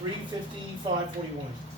$355.41.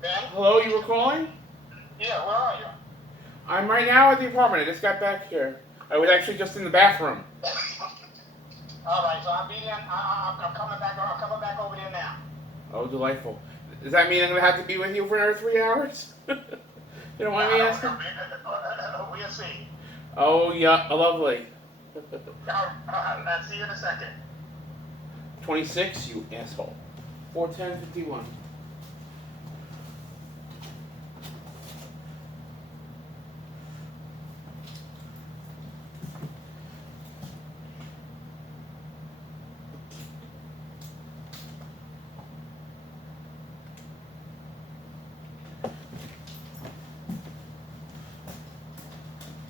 Ben? Hello, you were calling? Yeah, where are you? I'm right now at the apartment. I just got back here. I was actually just in the bathroom. All right, so I'll be in. I'm coming back. I'm coming back over there now. Oh, delightful. Does that mean I'm going to have to be with you for another 3 hours? You don't mind me I don't asking? know. We'll see. Oh, yeah, lovely. I'll see you in a second. 26, you asshole. 41051.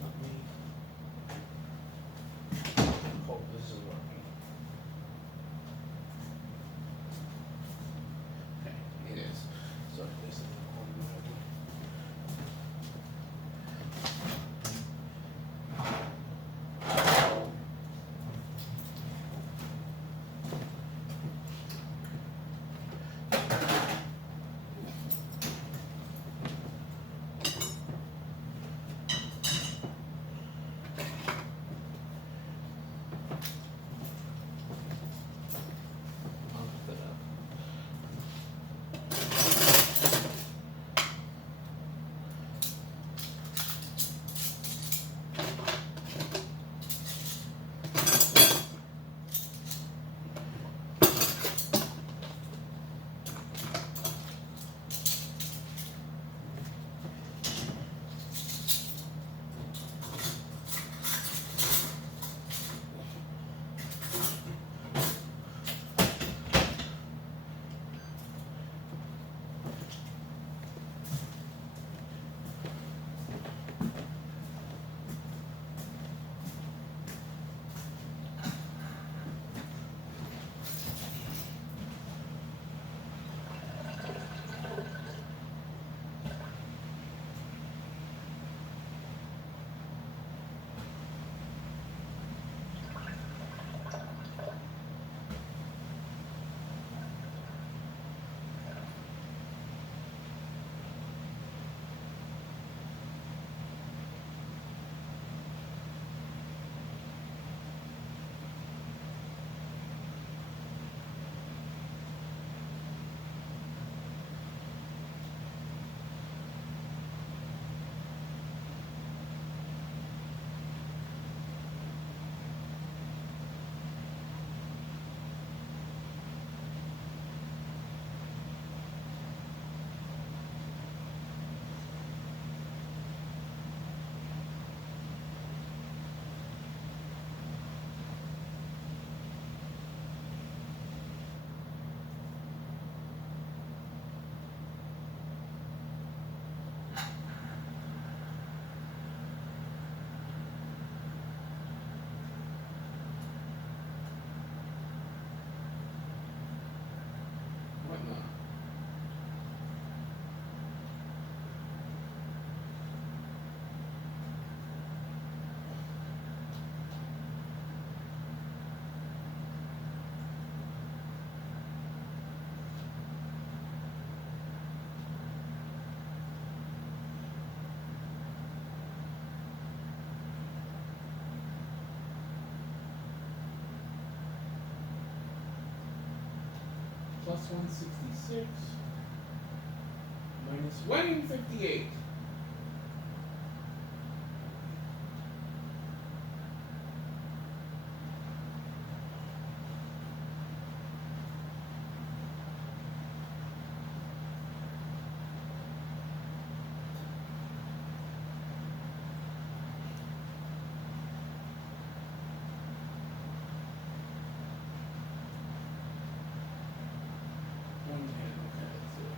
Let me hope this is working. Okay, it is. So this is automatic. I'll lift it up. What now? Plus 166 minus 158. One ten. Okay, that's it.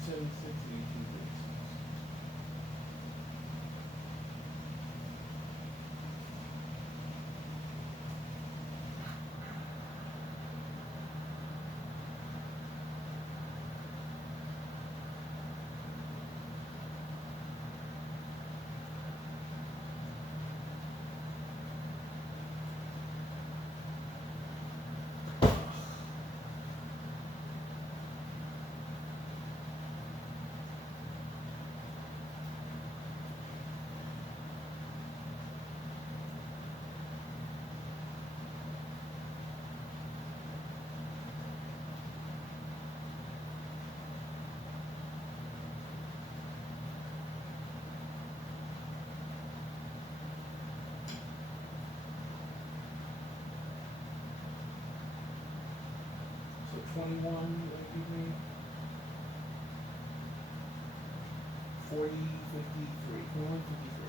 276, 1836. So 21, that give me 40, 53. 21, 53.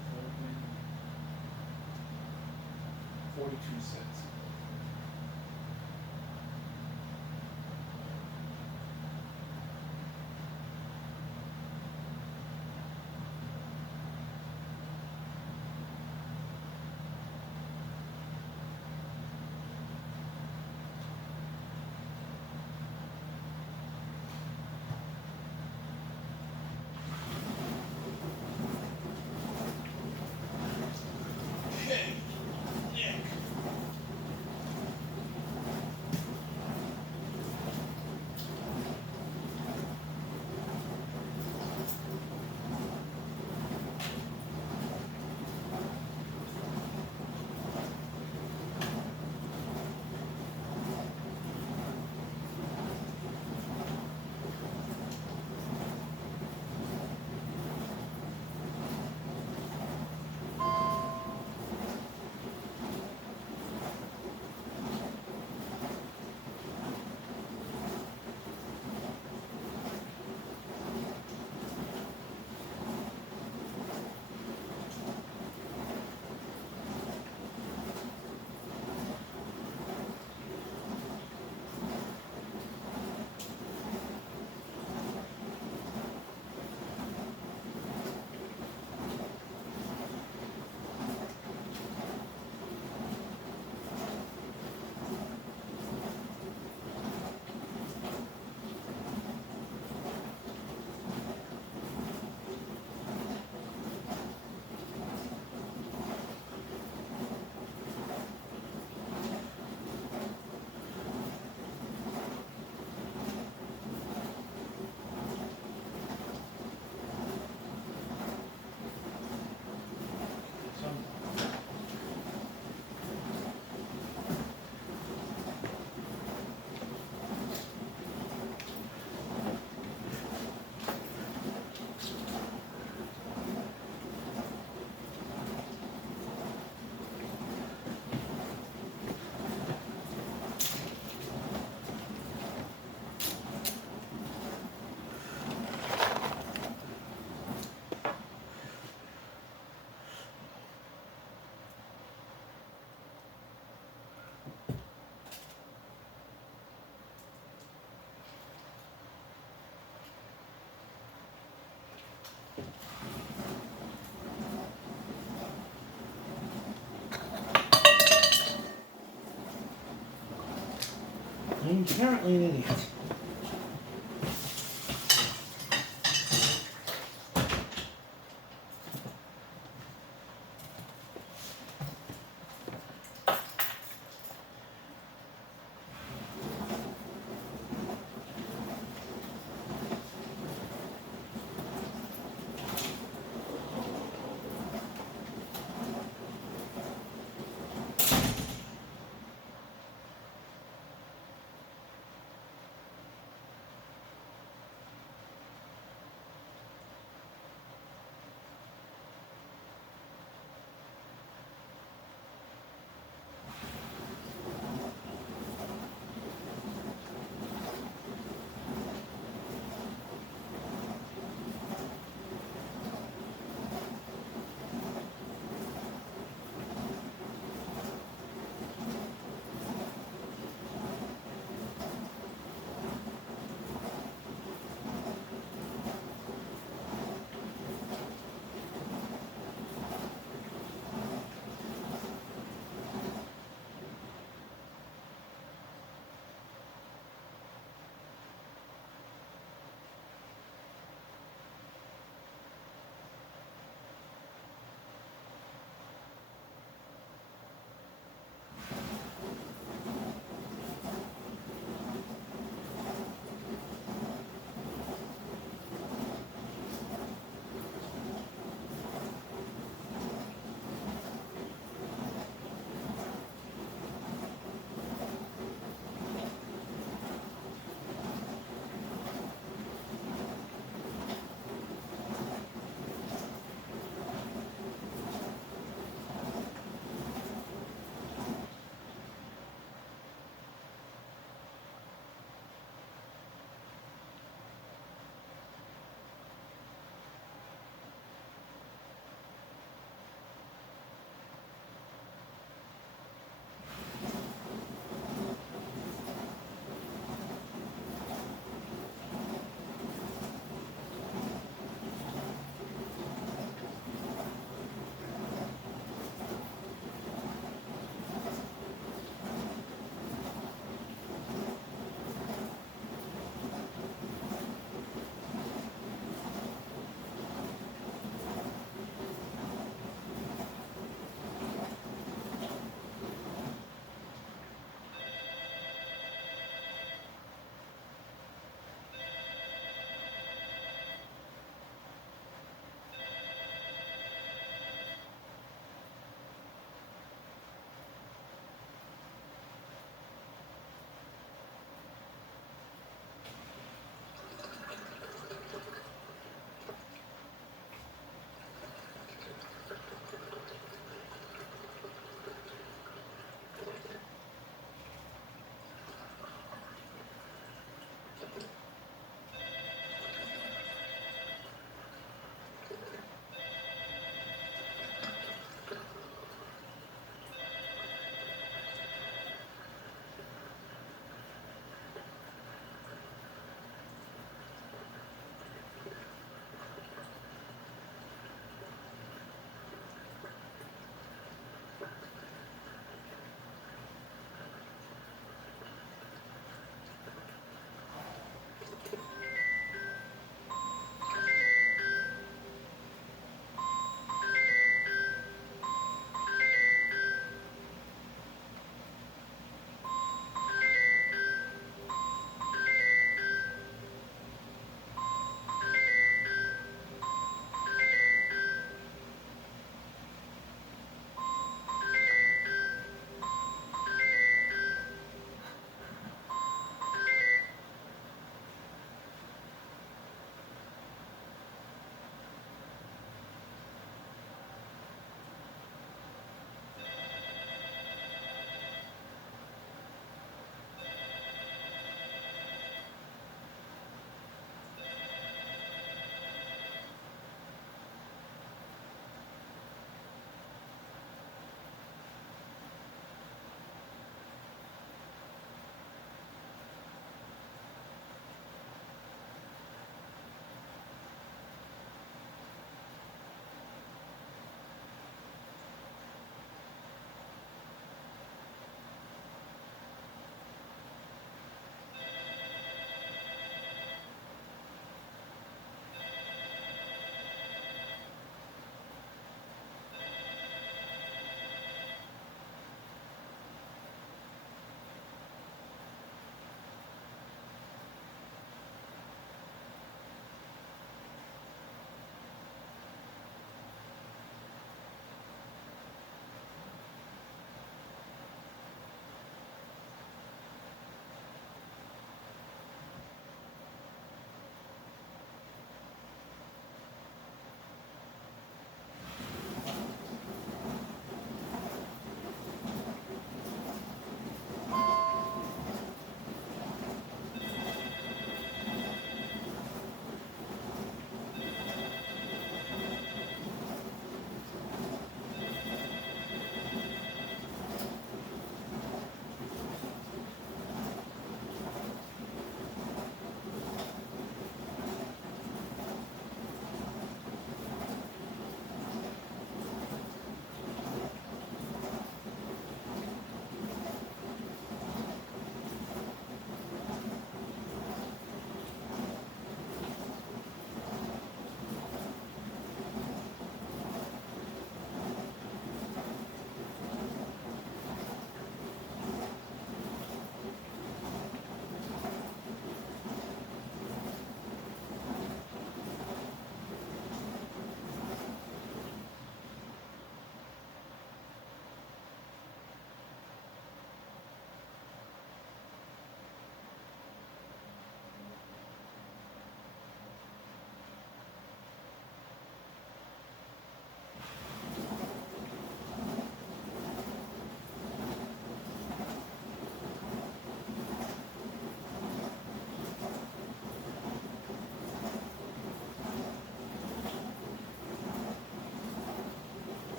So that would be 42 cents. Okay, Nick. I'm apparently an idiot.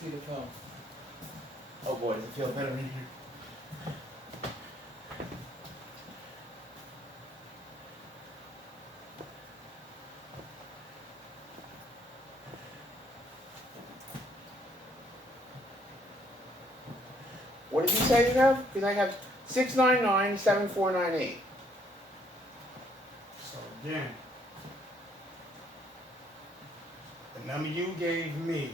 see the film. Oh boy, does it feel better in here? What did you say you have? Because I have 699-7498. So again, the number you gave me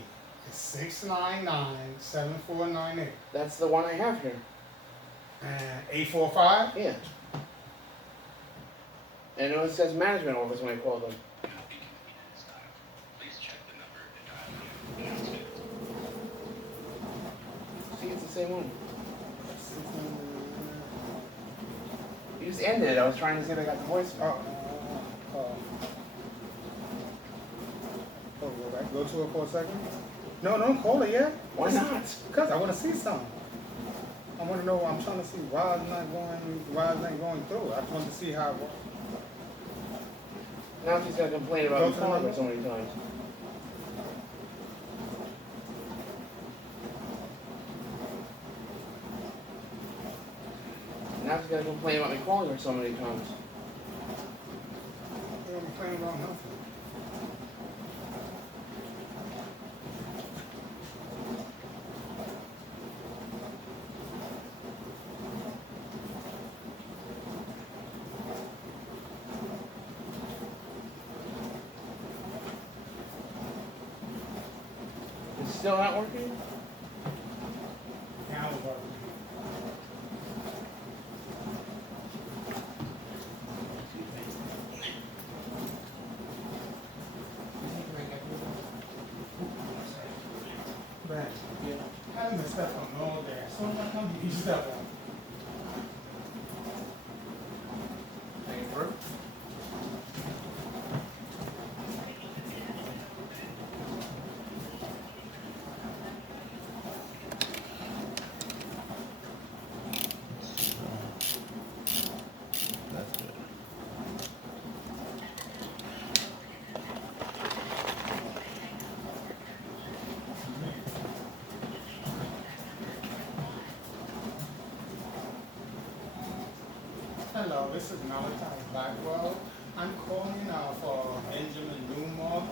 is 699-7498 That's the one I have here. and 845. Yeah. And it says management office when I call them. See, it's the same one. You just ended it. I was trying to see if I got the voice. Go to it for a second. No, don't call it yet. Why not? Because I want to see something. I want to know. I'm trying to see why it's not going. Why it's not going through. I just want to see how. Now she's gonna complain about Go me to the calling her number. so many times. Now she's gonna complain about me calling her so many times. I'm playing about nothing. It's still not working? Now it's working. But I haven't been stepping on all day. So when I come to you step on. Hanging through? That's good. Hello, this is Malachi Blackwell. I'm calling for Benjamin Newmark,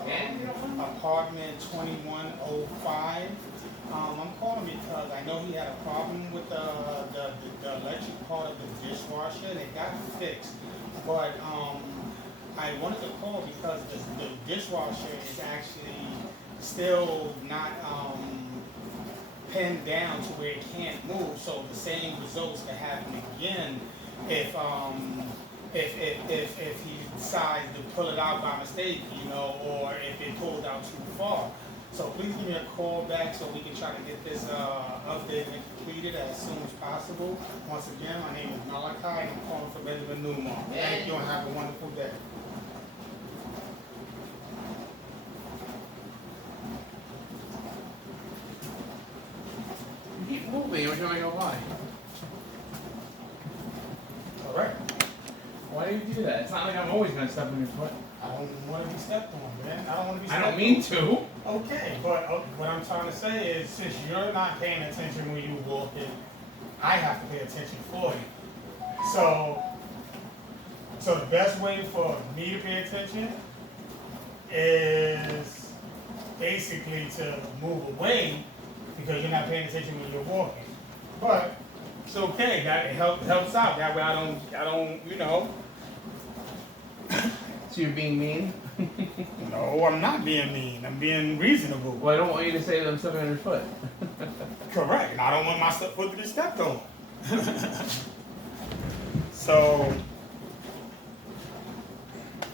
apartment 2105. I'm calling because I know he had a problem with the electric part of the dishwasher, and it got fixed. But I wanted to call because the dishwasher is actually still not pinned down to where it can't move. So the same results can happen again if he decides to pull it out by mistake, you know, or if it pulls out too far. So please give me a call back so we can try to get this updated and completed as soon as possible. Once again, my name is Malachi and I'm calling for Benjamin Newmark. Thank you and have a wonderful day. You keep moving every time I go by. All right. Why do you do that? It's not like I'm always gonna step on your foot. I don't want to be stepped on, man. I don't want to be I stepped don't mean on. to. Okay, but what I'm trying to say is, since you're not paying attention when you walk in, I have to pay attention for you. So the best way for me to pay attention is basically to move away because you're not paying attention when you're walking. But it's okay. That it helps out. That way I don't, you know. So you're being mean? No, I'm not being mean. I'm being reasonable. Well, I don't want you to say that I'm stepping on your foot. Correct. And I don't want my foot to be stepped on. So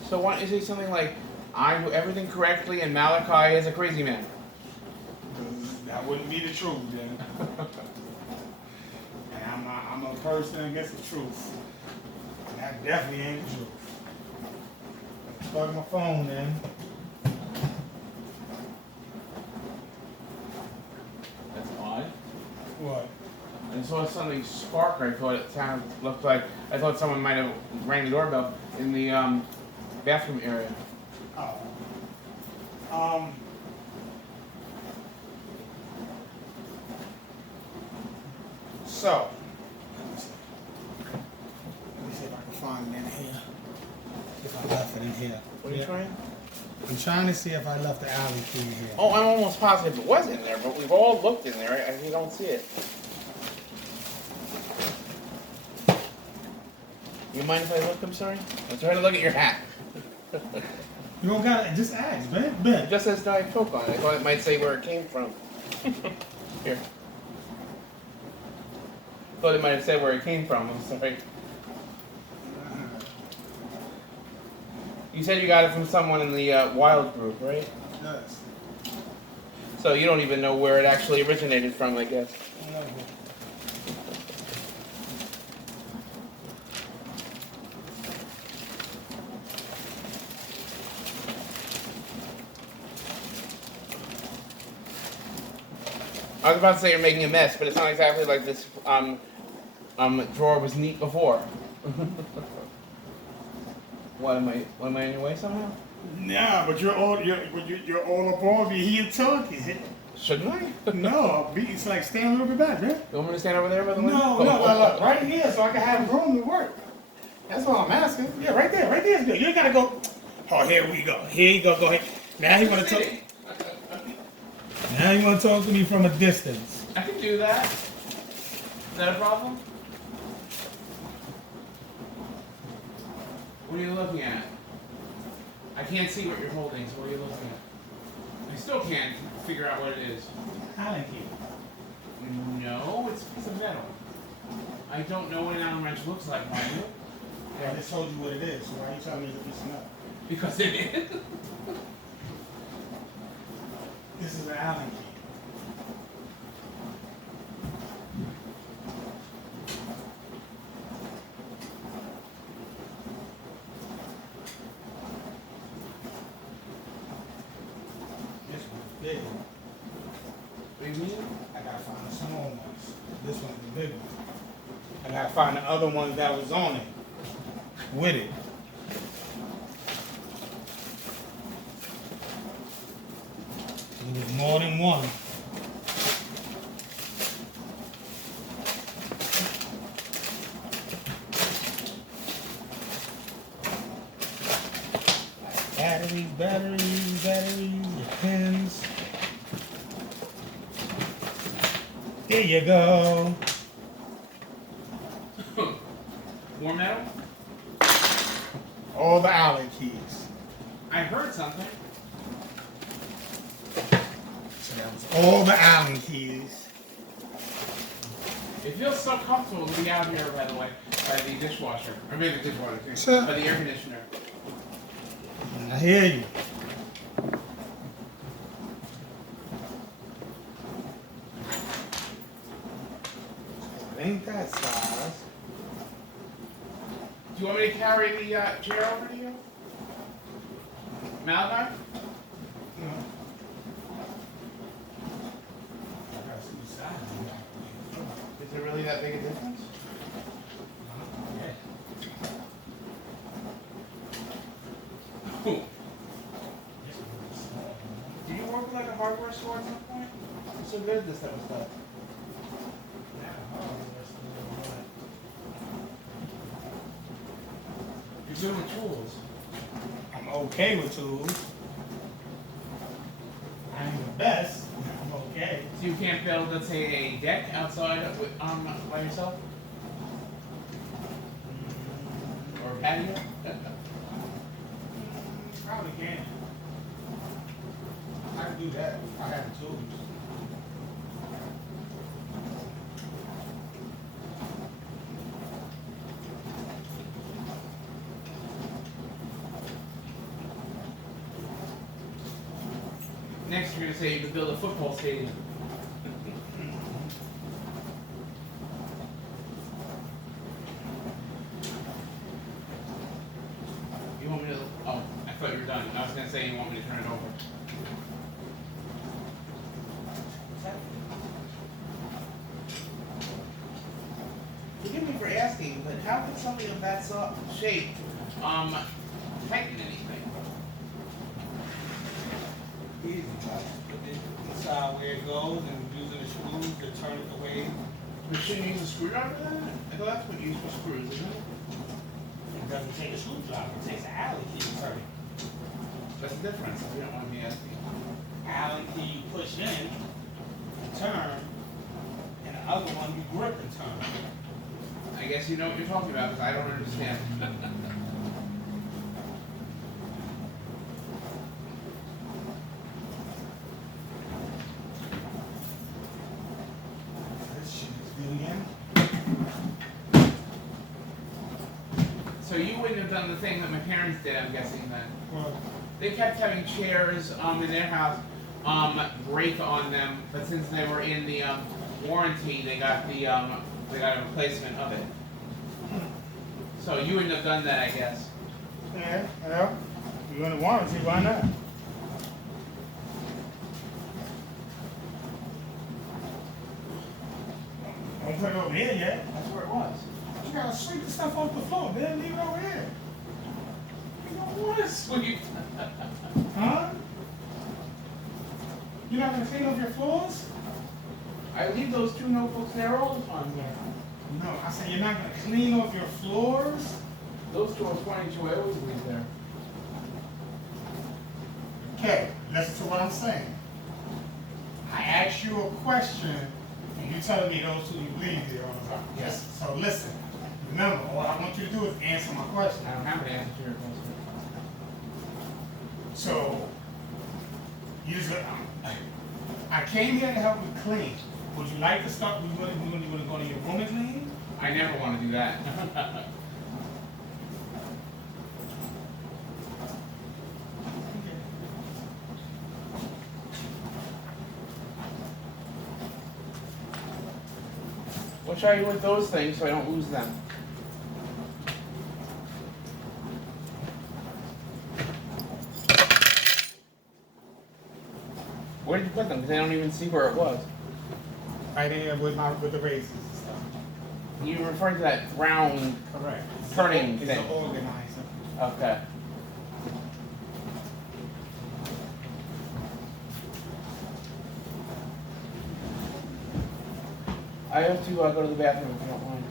So why don't you say something like, I do everything correctly and Malachi is a crazy man? that wouldn't be the truth, then. And I'm a person against the truth. And that definitely ain't the truth. Plug my phone in. That's odd. What? I saw something spark. I thought it looked like, I thought someone might have rang the doorbell in the bathroom area. Oh. So, let me see if I can find it in here. If I left it in here. What are you trying? I'm trying to see if I left the alley key in here. Oh, I'm almost positive it was in there, but we've all looked in there and you don't see it. You mind if I look? I'm sorry. I'm trying to look at your hat. You don't got it. Just ask, man. It Ben. just says Diet Coke on it. I thought it might say where it came from. Here. Thought it might have said where it came from. I'm sorry. You said you got it from someone in the Wild group, right? Yes. So you don't even know where it actually originated from, I guess. I was about to say you're making a mess, but it's not exactly like this drawer was neat before. What am I in your way somehow? Nah, but you're all up on me here talking. Shouldn't I? No, it's like stand a little bit back, man. You want me to stand over there by the window? No, right here so I can have room to work. That's all I'm asking. Yeah, right there is good. You ain't gotta go. Oh, here we go. Here you go. Go ahead. Now you wanna talk. Now you wanna talk to me from a distance. I can do that. Is that a problem? What are you looking at? I can't see what you're holding, so what are you looking at? I still can't figure out what it is. Allen key. No, it's a piece of metal. I don't know what an Allen wrench looks like, why you? I just told you what it is. So why are you telling me it's a piece of metal? Because it is. This is an Allen key. This one's big. What do you mean? I gotta find the small ones. This one's the big one. I gotta find the other ones that was on it. With it. There's more than one. Batteries, your pins. There you go. More metal? All the Allen keys. I heard something. So that was all the Allen keys. It feels so comfortable to be out here, by the way, by the dishwasher. Or maybe the dishwasher, too. Sure. By the air conditioner. I hear you. Ain't that size? Do you want me to carry the chair over to you? Malachi? No. I gotta see the size. Is there really that big a difference? Yeah. Cool. Do you work at like a hardware store at some point? What's so good at this type of stuff? You're good with tools. I'm okay with tools. I ain't the best. I'm okay. So you can't build, let's say, a deck outside with, by yourself? Or a patio? Probably can. I can do that if I have the tools. Next, you're going to say you could build a football stadium. You want me to? Oh, I thought you were done. I was going to say you want me to turn it over. Forgive me for asking, but how could something of that shape tighten anything? Easy. Put it inside where it goes and using the screws to turn it the way But shouldn't you use a screwdriver then? I thought that's what you use for screws, isn't it? It doesn't take a screwdriver, it takes an Allen key to turn it. That's the difference. We don't want to be asking. Allen key you push in and turn, and the other one you grip and turn. I guess you know what you're talking about because I don't understand. This shit is really in. So you wouldn't have done the thing that my parents did, I'm guessing then. Well, They kept having chairs in their house break on them, but since they were in the warranty, they got a replacement of it. So you wouldn't have done that, I guess. yeah, well, you're in the warranty, why not? Don't put it over here yet. That's where it was. You gotta sweep the stuff off the floor, man. Leave it over here. You don't want to sweep. Huh? You're not gonna clean up your floors? I leave those 2 notebooks there all the time. No, I said you're not gonna clean off your floors? Those 2 are 22. I always leave there. Okay, listen to what I'm saying. I asked you a question, and you're telling me those 2 you leave there all the time. Yes. So listen, remember, what I want you to do is answer my question. I don't have an answer to your question. So, you just, I came here to help you clean. Would you like to start, you want to go to your room and clean? I never want to do that. We'll try you with those things so I don't lose them. Where did you put them? Because I don't even see where it was. Right here with the razors and stuff. You referring to that round? Correct. Turning It's thing. an organizer. Okay. I have to go to the bathroom if you don't mind.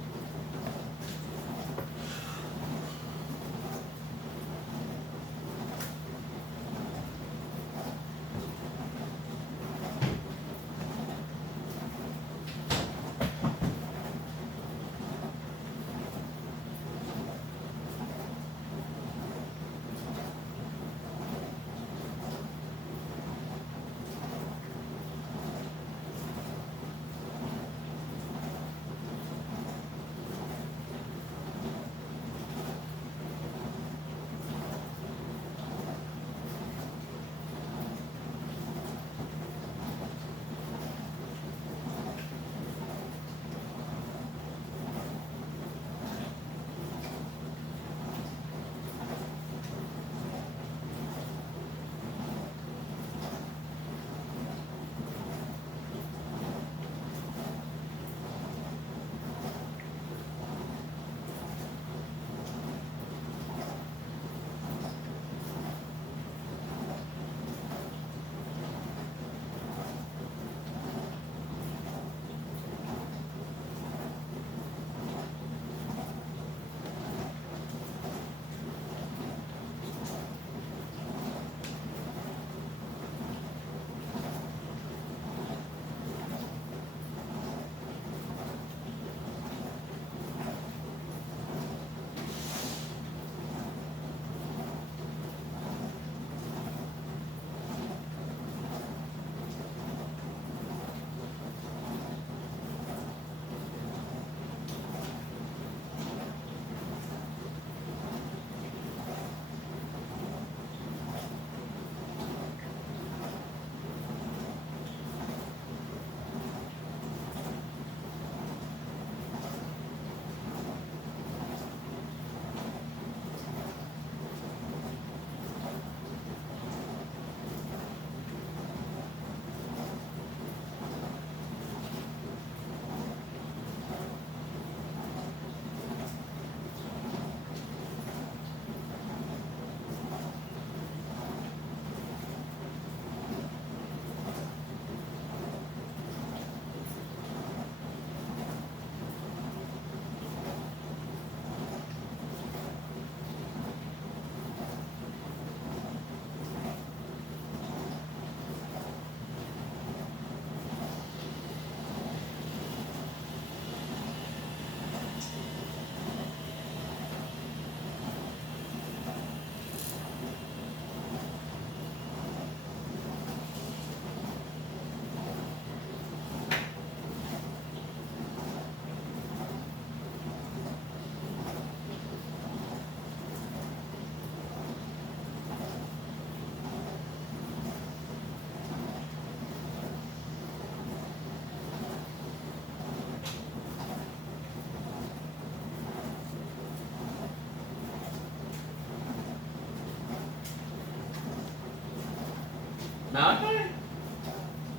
Malachi?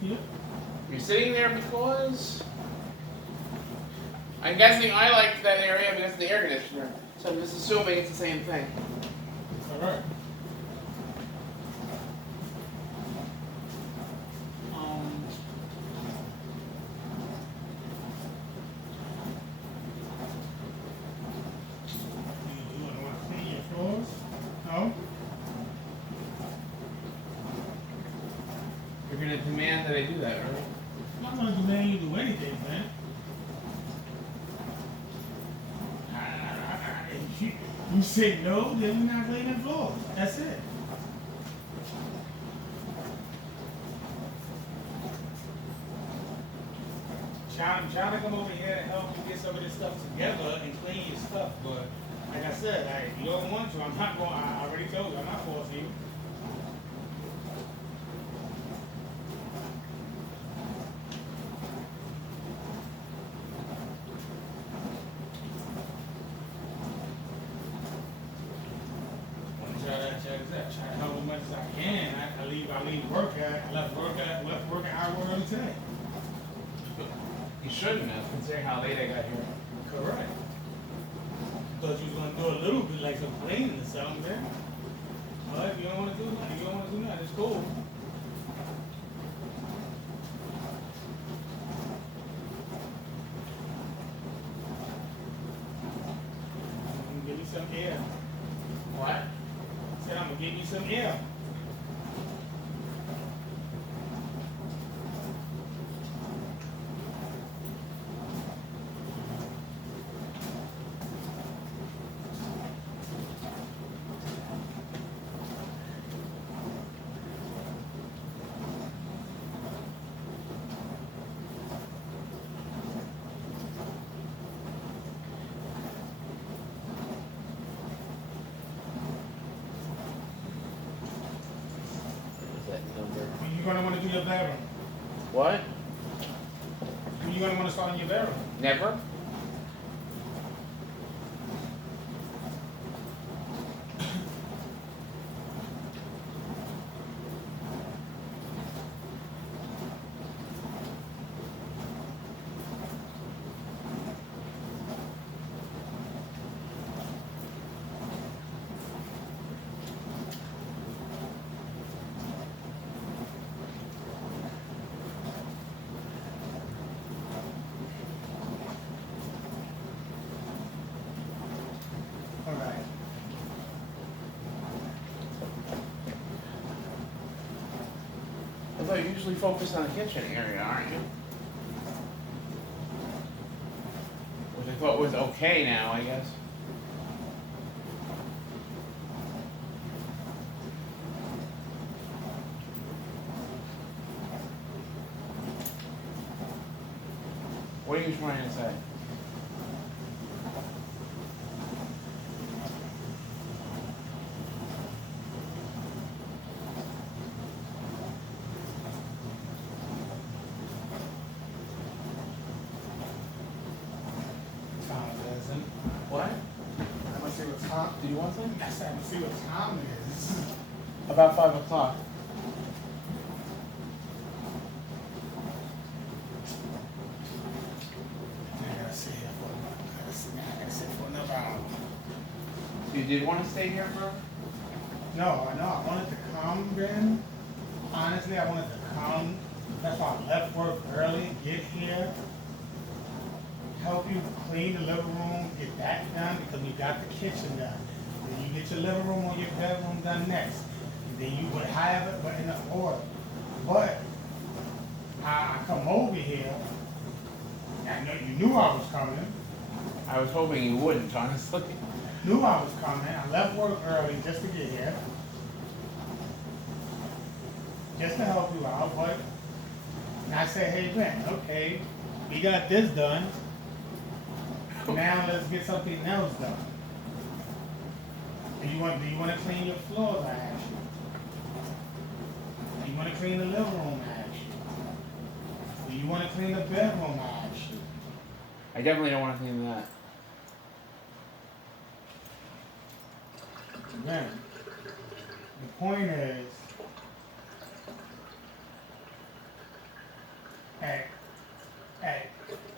Yeah. You're sitting there because I'm guessing I like that area because of the air conditioner. So I'm just assuming it's the same thing. Alright. Um, you want to clean your floors? No? You're gonna demand that I do that, right? I'm not gonna demand you do anything, man. You say no, then we're not cleaning floors. That's it. Trying to come over here and help you get some of this stuff together and clean your stuff, but like I said, if you don't want to, I'm not going. I already told you, I'm not forcing you. Try to help as much as I can. I leave work at. I left work an hour early today. You shouldn't have, considering how late I got here. Correct. Thought you was gonna do a little bit like some cleaning or something there. But if you don't want to do nothing, you don't want to do nothing. It's cool. I'm gonna give you some air. What? I said I'm gonna give you some air. When you gonna want to do your bedroom? What? When you gonna want to start in your bedroom? Never? All right. I thought you usually focused on the kitchen area, aren't you? Which I thought was okay now, I guess. What are you trying to say? Time doesn't. What? I'm gonna see what time. Do you want something? I said I'm gonna see what time it is. About 5 o'clock. I gotta sit here for. I gotta sit for another hour. So you did want to stay here for? No, I wanted to come, Ben. Honestly, I wanted to come. That's why I left work early, get here, help you clean the living room, get that done because we got the kitchen done. Then you get your living room or your bedroom done next. And then you would have it, but in the order. But I come over here. I know you knew I was coming. I was hoping you wouldn't, honestly. Knew I was coming. I left work early just to get here. Just to help you out, but and I say, hey Ben, okay, we got this done. Now let's get something else done. Do you want to clean your floors, I ask you? Do you want to clean the living room, I ask you? Do you want to clean the bedroom, I ask you? I definitely don't want to clean that. Ben, the point is, at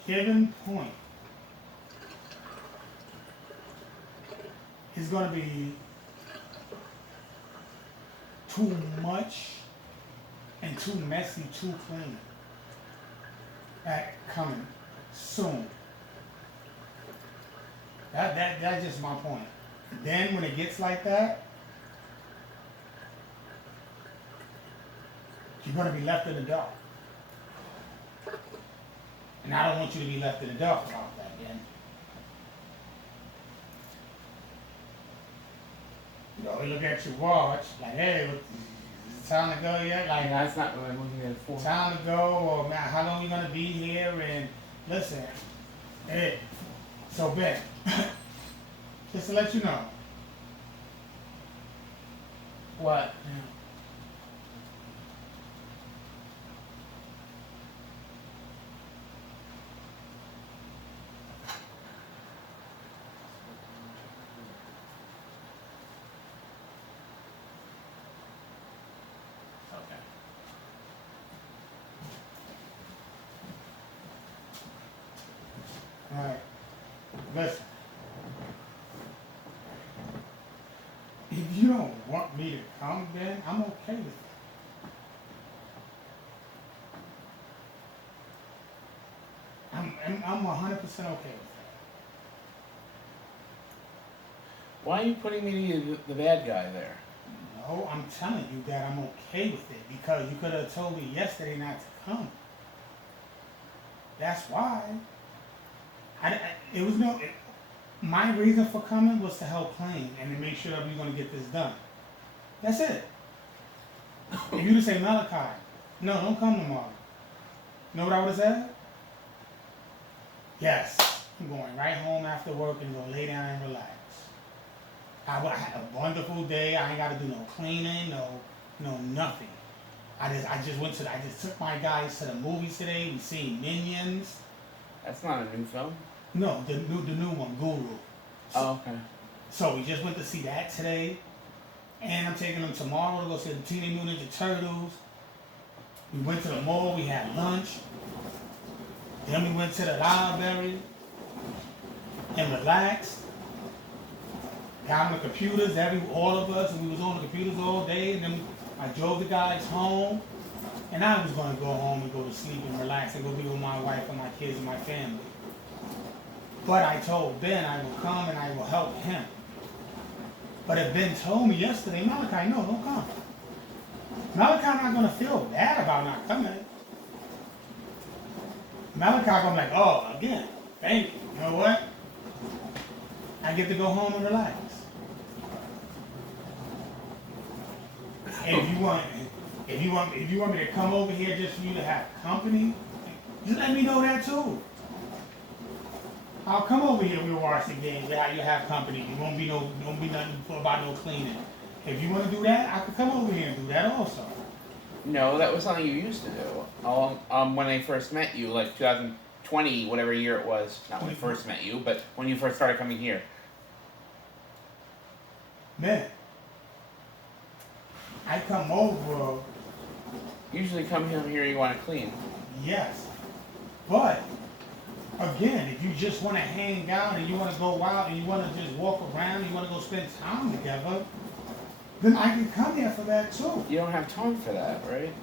given point, it's gonna be too much and too messy, too clean. That coming soon. That's just my point. Then when it gets like that, you're gonna be left in the dark. And I don't want you to be left in the dark about that, then. You know, you look at your watch, like, hey, it's time to go yet? Like, That's not what I'm looking at it for. time to go, or man, how long you gonna be here? And listen, hey, so Ben, just to let you know. What? Okay. All right. Listen. If you don't want me to come, then I'm okay with it. I'm 100% okay with that. Why are you putting me the bad guy there? No, I'm telling you that I'm okay with it because you could have told me yesterday not to come. That's why. It was no. My reason for coming was to help clean and to make sure that we're going to get this done. That's it. If you'd have said Malachi, no, don't come tomorrow. You know what I would have said? Yes, I'm going right home after work and go lay down and relax. I had a wonderful day. I ain't got to do no cleaning, no nothing. I just took my guys to the movies today. We seen Minions. That's not a new film. No, the new one, Guru. Oh, okay. So we just went to see that today, and I'm taking them tomorrow to go see the Teenage Mutant Ninja Turtles. We went to the mall. We had lunch. Then we went to the library and relaxed. Got on the computers, all of us, and we was on the computers all day. And then I drove the guys home, and I was going to go home and go to sleep and relax and go be with my wife and my kids and my family. But I told Ben I will come and I will help him. But if Ben told me yesterday, Malachi, no, don't come. Malachi not going to feel bad about not coming. Malachi going to be like, oh, again, thank you. You know what? I get to go home and relax. And if you want me to come over here just for you to have company, just let me know that too. I'll come over here. We'll watch the games. You have company. It won't be nothing about no cleaning. If you want to do that, I could come over here and do that also. No, that was something you used to do. When I first met you, like 2020, whatever year it was. Not when I first met you, but when you first started coming here. Man, I come over. Usually come here you want to clean. Yes, but again, if you just want to hang out and you want to go out and you want to just walk around, you want to go spend time together, then I can come here for that too. You don't have time for that, right?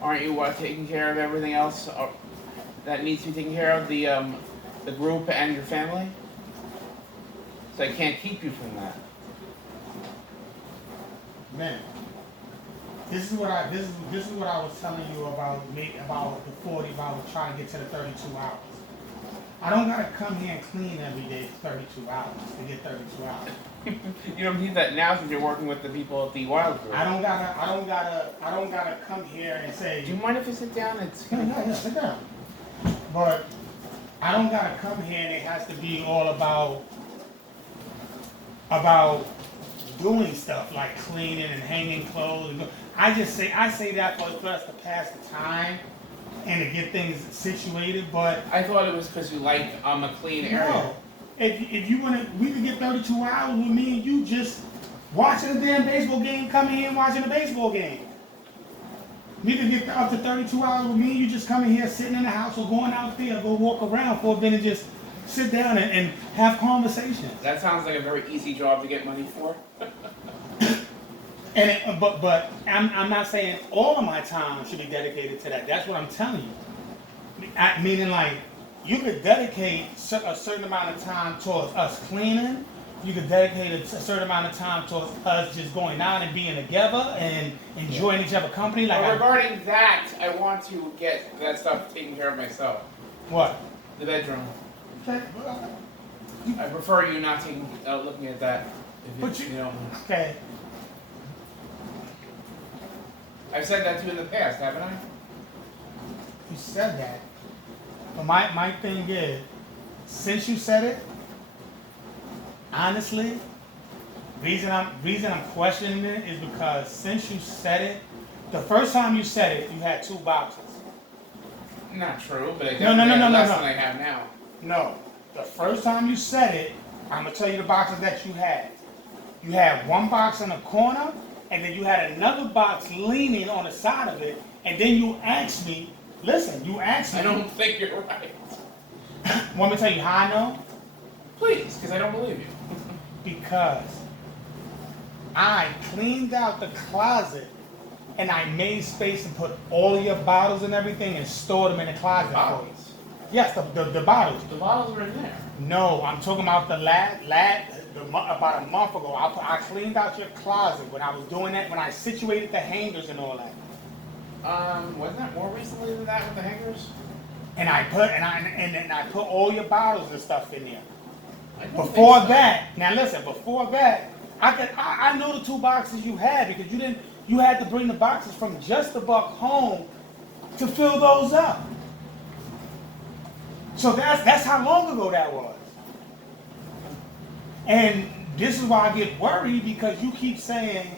Aren't you taking care of everything else that needs to be taken care of, the group and your family? So I can't keep you from that. Man, this is what I was telling you about the 40 if I was trying to get to the 32 hours. I don't gotta come here and clean every day for 32 hours to get 32 hours. You don't need that now since you're working with the people at the Wild Group. I don't gotta come here and say. Do you mind if I sit down? It's Yeah, sit down. But I don't gotta come here and it has to be all about doing stuff like cleaning and hanging clothes. I say that for us to pass the time and to get things situated. But I thought it was because you like a clean area. no, if you want to, we can get 32 hours with me and you just watching a damn baseball game, coming here and watching a baseball game. You can get up to 32 hours with me. You just coming here, sitting in the house, or going out there, go walk around for a bit and just sit down and have conversations. That sounds like a very easy job to get money for. But I'm not saying all of my time should be dedicated to that. That's what I'm telling you. Meaning, like, you could dedicate a certain amount of time towards us cleaning. You could dedicate a certain amount of time towards us just going out and being together and enjoying each other's company. Like, But regarding that, I want to get that stuff taken care of myself. what? The bedroom. Okay. I prefer you not taking, looking at that. If But you know. Okay. I've said that to you in the past, haven't I? You said that. But my thing is, since you said it, honestly, reason I'm questioning it is because since you said it, the first time you said it, you had 2 boxes. Not true, but I No, definitely have no. less than I have now. No. The first time you said it, I'm gonna tell you the boxes that you had. You had 1 box in the corner, and then you had another box leaning on the side of it, and then you asked me, listen, you asked me. I don't think you're right. Want me to tell you how I know? Please, because I don't believe you. Because I cleaned out the closet and I made space and put all your bottles and everything and stored them in the closet. Bottles? Yes, the bottles. The bottles are in there. No, I'm talking about the about a month ago. I cleaned out your closet when I was doing that, when I situated the hangers and all that. Wasn't that more recently than that with the hangers? And I put all your bottles and stuff in there. I don't Before think so. that, now listen, before that, I know the 2 boxes you had because you had to bring the boxes from Just a Buck home to fill those up. So that's how long ago that was. And this is why I get worried because you keep saying,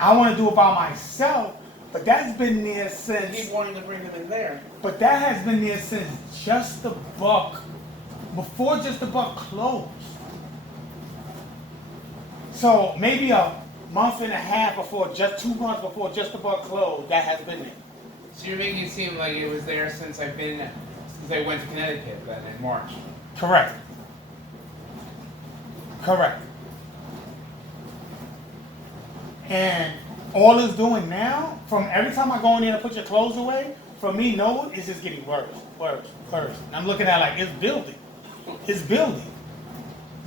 I want to do it by myself, but that's been there I since, keep wanting to bring them in there. but that has been there since Just a Buck, before Just a Buck closed. So maybe a month and a half before, just 2 months before Just a Buck closed, that has been there. So you're making it seem like it was there since I went to Connecticut then in March. Correct. Correct. And all it's doing now, from every time I go in there to put your clothes away, for me, no, it's just getting worse. And I'm looking at it like it's building. It's building.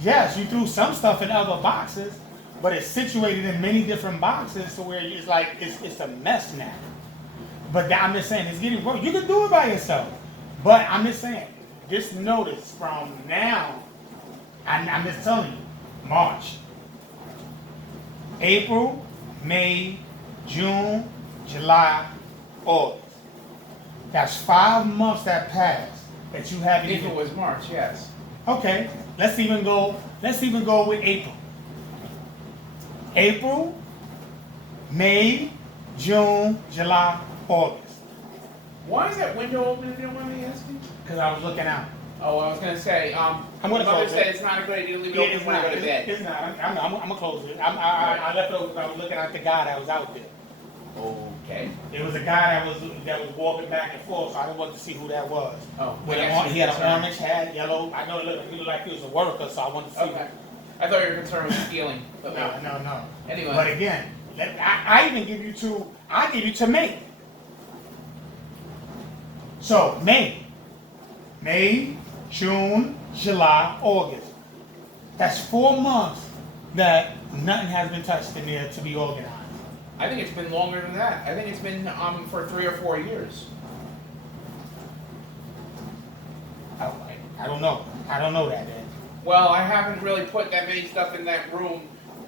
Yes, you threw some stuff in other boxes, but it's situated in many different boxes to where it's like it's a mess now. But I'm just saying it's getting worse. You can do it by yourself, but I'm just saying just notice from now. I'm just telling you, March, April, May, June, July, August. That's 5 months that passed that you haven't If even. it was March, yes. Okay, let's even go with April. April, May, June, July, August. Why is that window open if you don't mind me asking? Because I was looking out. Oh, I was gonna say, I'm gonna Mother close said it. it's not a good idea to leave it Yeah, open it's when you not. go to bed. It's not. I'm gonna close it. I left it open because I was looking at the guy that was out there. Okay. It was a guy that was walking back and forth, so I didn't want to see who that was. Oh, With I an guess he had an you're concerned. orange hat, yellow. I know he looked like he was a worker, so I wanted to see. Okay. I thought your concern was stealing. But No. Anyway. But again, I even give you to. I give you to May. So May, June, July, August. That's 4 months that nothing has been touched in there to be organized. I think it's been longer than that. I think it's been for 3 or 4 years. I don't know. I don't know that, Ed. Well, I haven't really put that many stuff in that room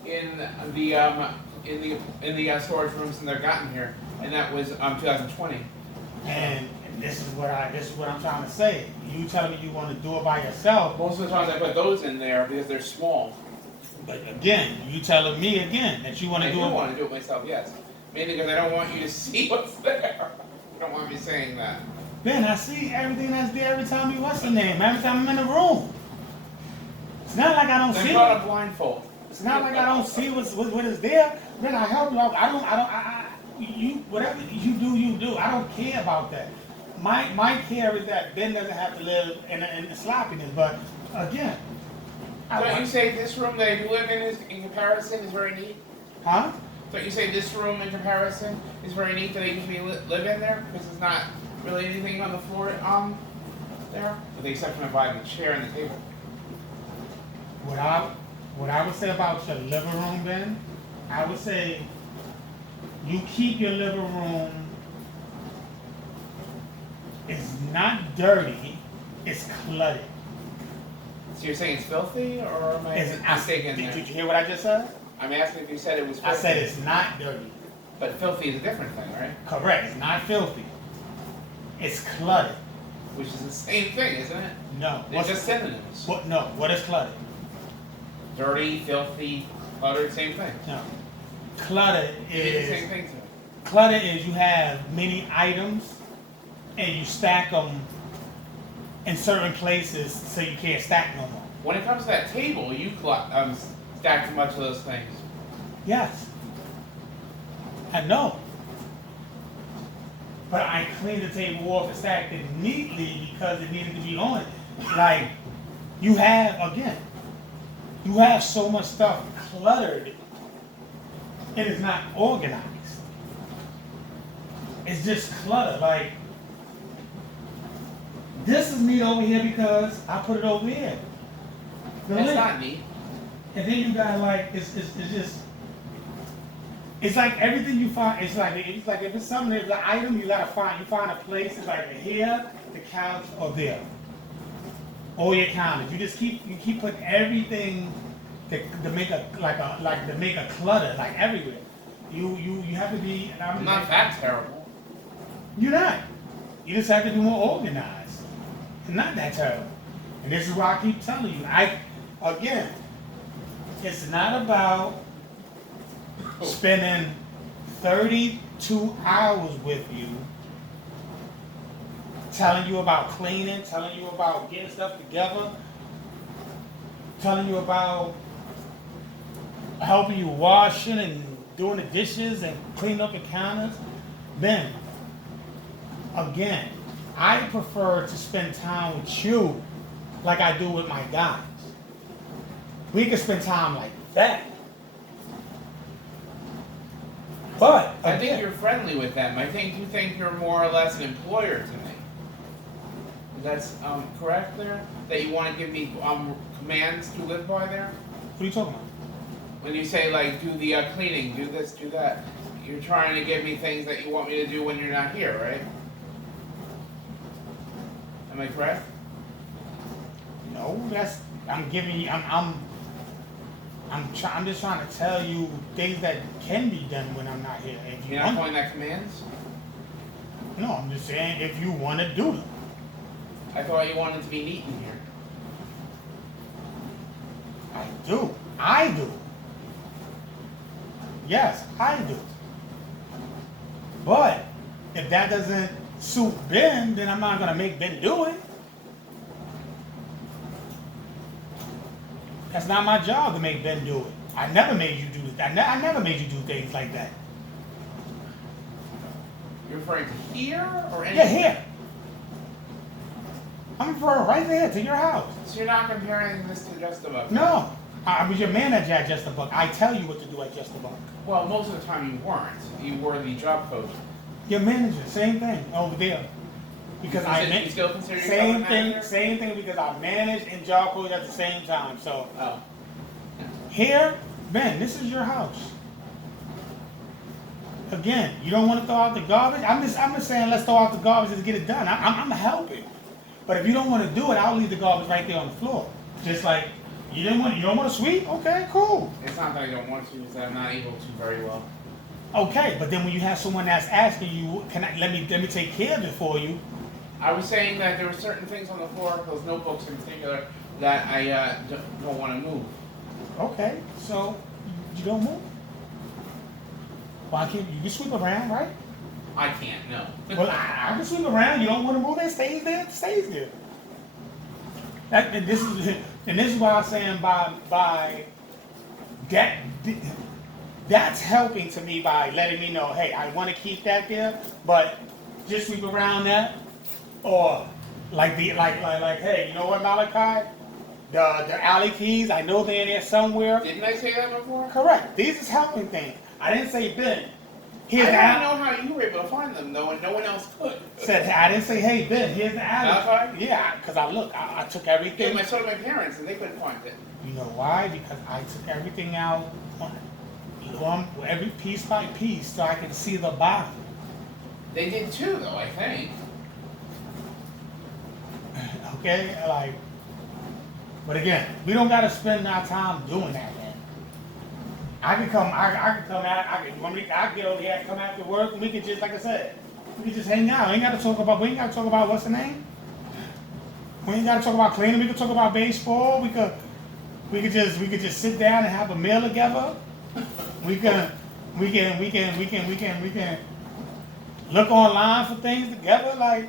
in the storage rooms since they've gotten here, and that was 2020. And this is what I'm trying to say. You telling me you want to do it by yourself, Most of the times I put those in there because they're small. but again, you telling me again that you want I to do do it. want to do it myself, yes. Mainly because I don't want you to see what's there. You don't want me saying that. Ben, I see everything that's there every time you what's the name? Every time I'm in the room. It's not like I don't Then see put it. a blindfold. It's not like I don't see what is there. Ben, I help you out. whatever you do. I don't care about that. My care is that Ben doesn't have to live in the sloppiness. But again, Don't you say this room that you live in comparison is very neat? huh? Don't you say this room in comparison is very neat that they usually live in there because there's not really anything on the floor there, with the exception of by the chair and the table. What I would say about your living room, Ben, I would say you keep your living room. It's not dirty. It's cluttered. So you're saying it's filthy, or am I mistaken Did there? you hear what I just said? I'm asking if you said it was filthy. I said it's not dirty. But filthy is a different thing, right? Correct. It's not filthy. It's cluttered. Which is the same thing, isn't it? No. They're just synonyms. What? No. What is cluttered? Dirty, filthy, cluttered, same thing. No. Cluttered It is the same is thing to me. cluttered is you have many items and you stack them in certain places so you can't stack no more. When it comes to that table, you stacked much of those things. Yes. I know. But I cleaned the table off and stacked it neatly because it needed to be on it. Like, you have so much stuff cluttered and it's not organized. It's just clutter. Like, this is neat over here because I put it over here. The That's lid. not neat. And then you got like it's just it's like everything you find. It's like if it's something, there's an item you find a place. It's like here, the couch, or there, or your counters. You keep putting everything to make a clutter like everywhere. You have to be. And I'm not that terrible. You're not. You just have to be more organized. It's not that terrible. And this is why I keep telling you. Again, it's not about spending 32 hours with you, telling you about cleaning, telling you about getting stuff together, telling you about helping you washing and doing the dishes and cleaning up the counters. Then, again, I prefer to spend time with you like I do with my guys. We can spend time like that. But I think again, you're friendly with them. I think you think you're more or less an employer to me. That's correct there? That you want to give me commands to live by there? what are you talking about? When you say like do the cleaning, do this, do that, you're trying to give me things that you want me to do when you're not here, right? Am I correct? No, I'm giving you. I'm just trying to tell you things that can be done when I'm not here. If you You're not want, calling that commands? no, I'm just saying if you want to do them. I thought you wanted to be neat in here. I do. Yes, I do. But if that doesn't suit Ben, then I'm not gonna make Ben do it. That's not my job to make Ben do it. I never made you do it. I never made you do things like that. You're referring to here or Yeah, anywhere? here. I'm referring right there to your house. So you're not comparing this to just about. No, I was your manager at Just a Buck. I tell you what to do at Just a Buck. Well, most of the time you weren't. You were the job coach. Your manager, same thing over there. Because You still consider yourself a manager? same thing because I manage and job coach at the same time. So Oh. here, Ben, this is your house. Again, you don't want to throw out the garbage. I'm just saying let's throw out the garbage and get it done. I'm helping. But if you don't want to do it, I'll leave the garbage right there on the floor. Just like you don't want to sweep? Okay, cool. It's not that I don't want to, it's that I'm not able to very well. Okay, but then when you have someone that's asking you, let me take care of it for you. I was saying that there were certain things on the floor, those notebooks in particular, that I don't want to move. Okay, so you don't move. Why can't you can sweep around, right? I can't, no. Well, I can sweep around. You don't want to move, it stays there. It stays there. And this is why I'm saying by that's helping to me by letting me know, hey, I want to keep that there, but just sweep around that, or like hey, you know what, Malachi? The alley keys, I know they're in there somewhere. Didn't I say that before? Correct. These is helping things. I didn't say Ben. I Here's the don't alley. know how you were able to find them though, and no one else could. Said I didn't say, hey Ben, here's the alley. Malachi? Yeah, because I took Yeah, everything. I told my parents, and they couldn't find it. You know why? Because I took everything out on every piece by piece so I could see the bottom. They did too, though. I think. Okay, like, but again, we don't gotta spend our time doing that, man. I can come when I get over here, I come after work, and we can just, like I said, we can just hang out. We ain't gotta talk about what's the name? We ain't gotta talk about cleaning. We can talk about baseball. We could just sit down and have a meal together. We can look online for things together. Like,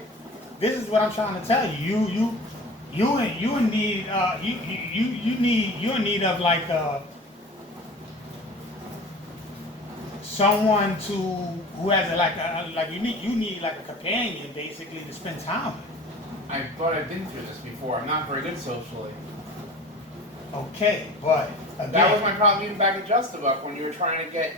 this is what I'm trying to tell you. You're in need of like someone who has you need like a companion basically to spend time with. I thought I've been through this before. I'm not very good socially. Okay, but again, That was my problem even back at Justabuck when you were trying to get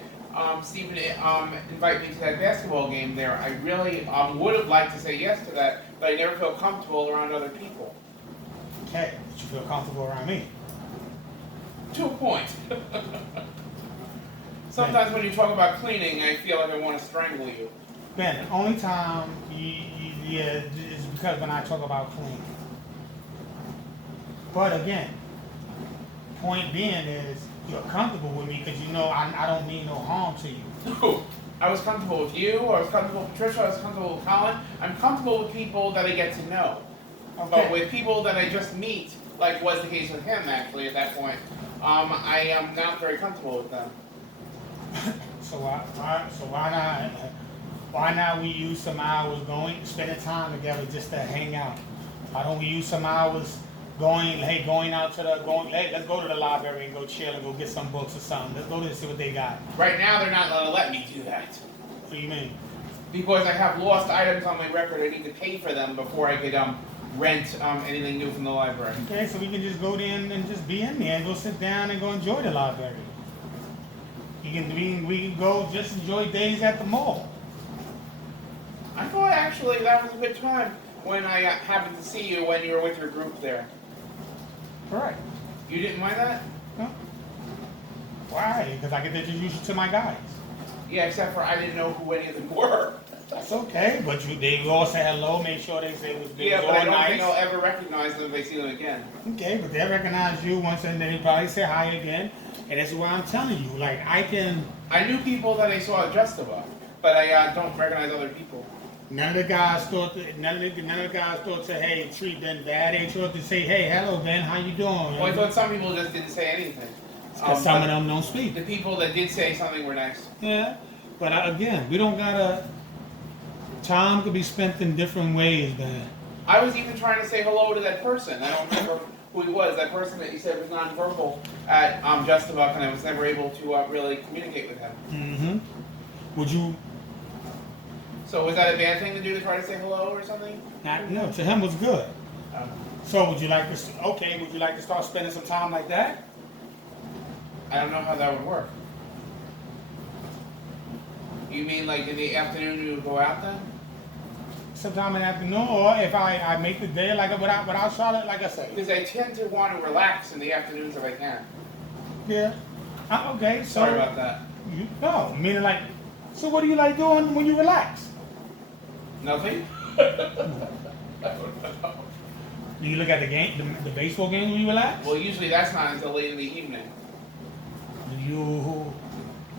Stephen invite me to that basketball game there. I really would have liked to say yes to that, but I never felt comfortable around other people. okay, but you feel comfortable around me. To a point. Sometimes when you talk about cleaning, I feel like I want to strangle you. Ben, the only time is because when I talk about cleaning. But again, point being is you're comfortable with me because you know I don't mean no harm to you. No, I was comfortable with you, I was comfortable with Patricia, I was comfortable with Colin. I'm comfortable with people that I get to know. But Okay. with people that I just meet, like was the case with him actually at that point, I am not very comfortable with them. So why not we use some hours spending time together just to hang out? Why don't we use some hours going out to let's go to the library and go chill and go get some books or something. Let's go there and see what they got. Right now they're not gonna let me do that. What do you mean? Because I have lost items on my record, I need to pay for them before I could rent anything new from the library. Okay, so we can just go there and just be in there and go sit down and go enjoy the library. We can go just enjoy days at the mall. I thought actually that was a good time when I happened to see you when you were with your group there. Correct. You didn't mind that? Huh? Why? Because I get to introduce you to my guys. Yeah, except for I didn't know who any of them were. That's okay, but they all say hello, make sure they say it Yeah, was but I all don't nice. think I'll ever recognize them if I see them again. Okay, but they recognize you once and then they probably say hi again. And that's why I'm telling you, like I knew people that I saw at Justabuck, but I don't recognize other people. none of the guys thought to hey, treat Ben bad. They thought to say, hey, hello Ben, how you doing? Well, I thought some people just didn't say anything. Because some but of them don't speak. the people that did say something were nice. Yeah, but again, we don't gotta. Time could be spent in different ways, Ben. I was even trying to say hello to that person. I don't remember who he was. That person that you said was nonverbal at Justabuck, and I was never able to really communicate with him. Mm-hmm. Would you? So was that a bad thing to do to try to say hello or something? No, to him was good. Um, So would you like to? Okay, would you like to start spending some time like that? I don't know how that would work. You mean like in the afternoon you would go out then? Sometime in the afternoon, or if I make the day like without Charlotte, like I said. Because I tend to want to relax in the afternoons if I can. Yeah. Okay. So. Sorry about that. No, meaning like. So what do you like doing when you relax? Nothing? Do you look at the game, the baseball game when you relax? Well, usually that's not until late in the evening. Do you?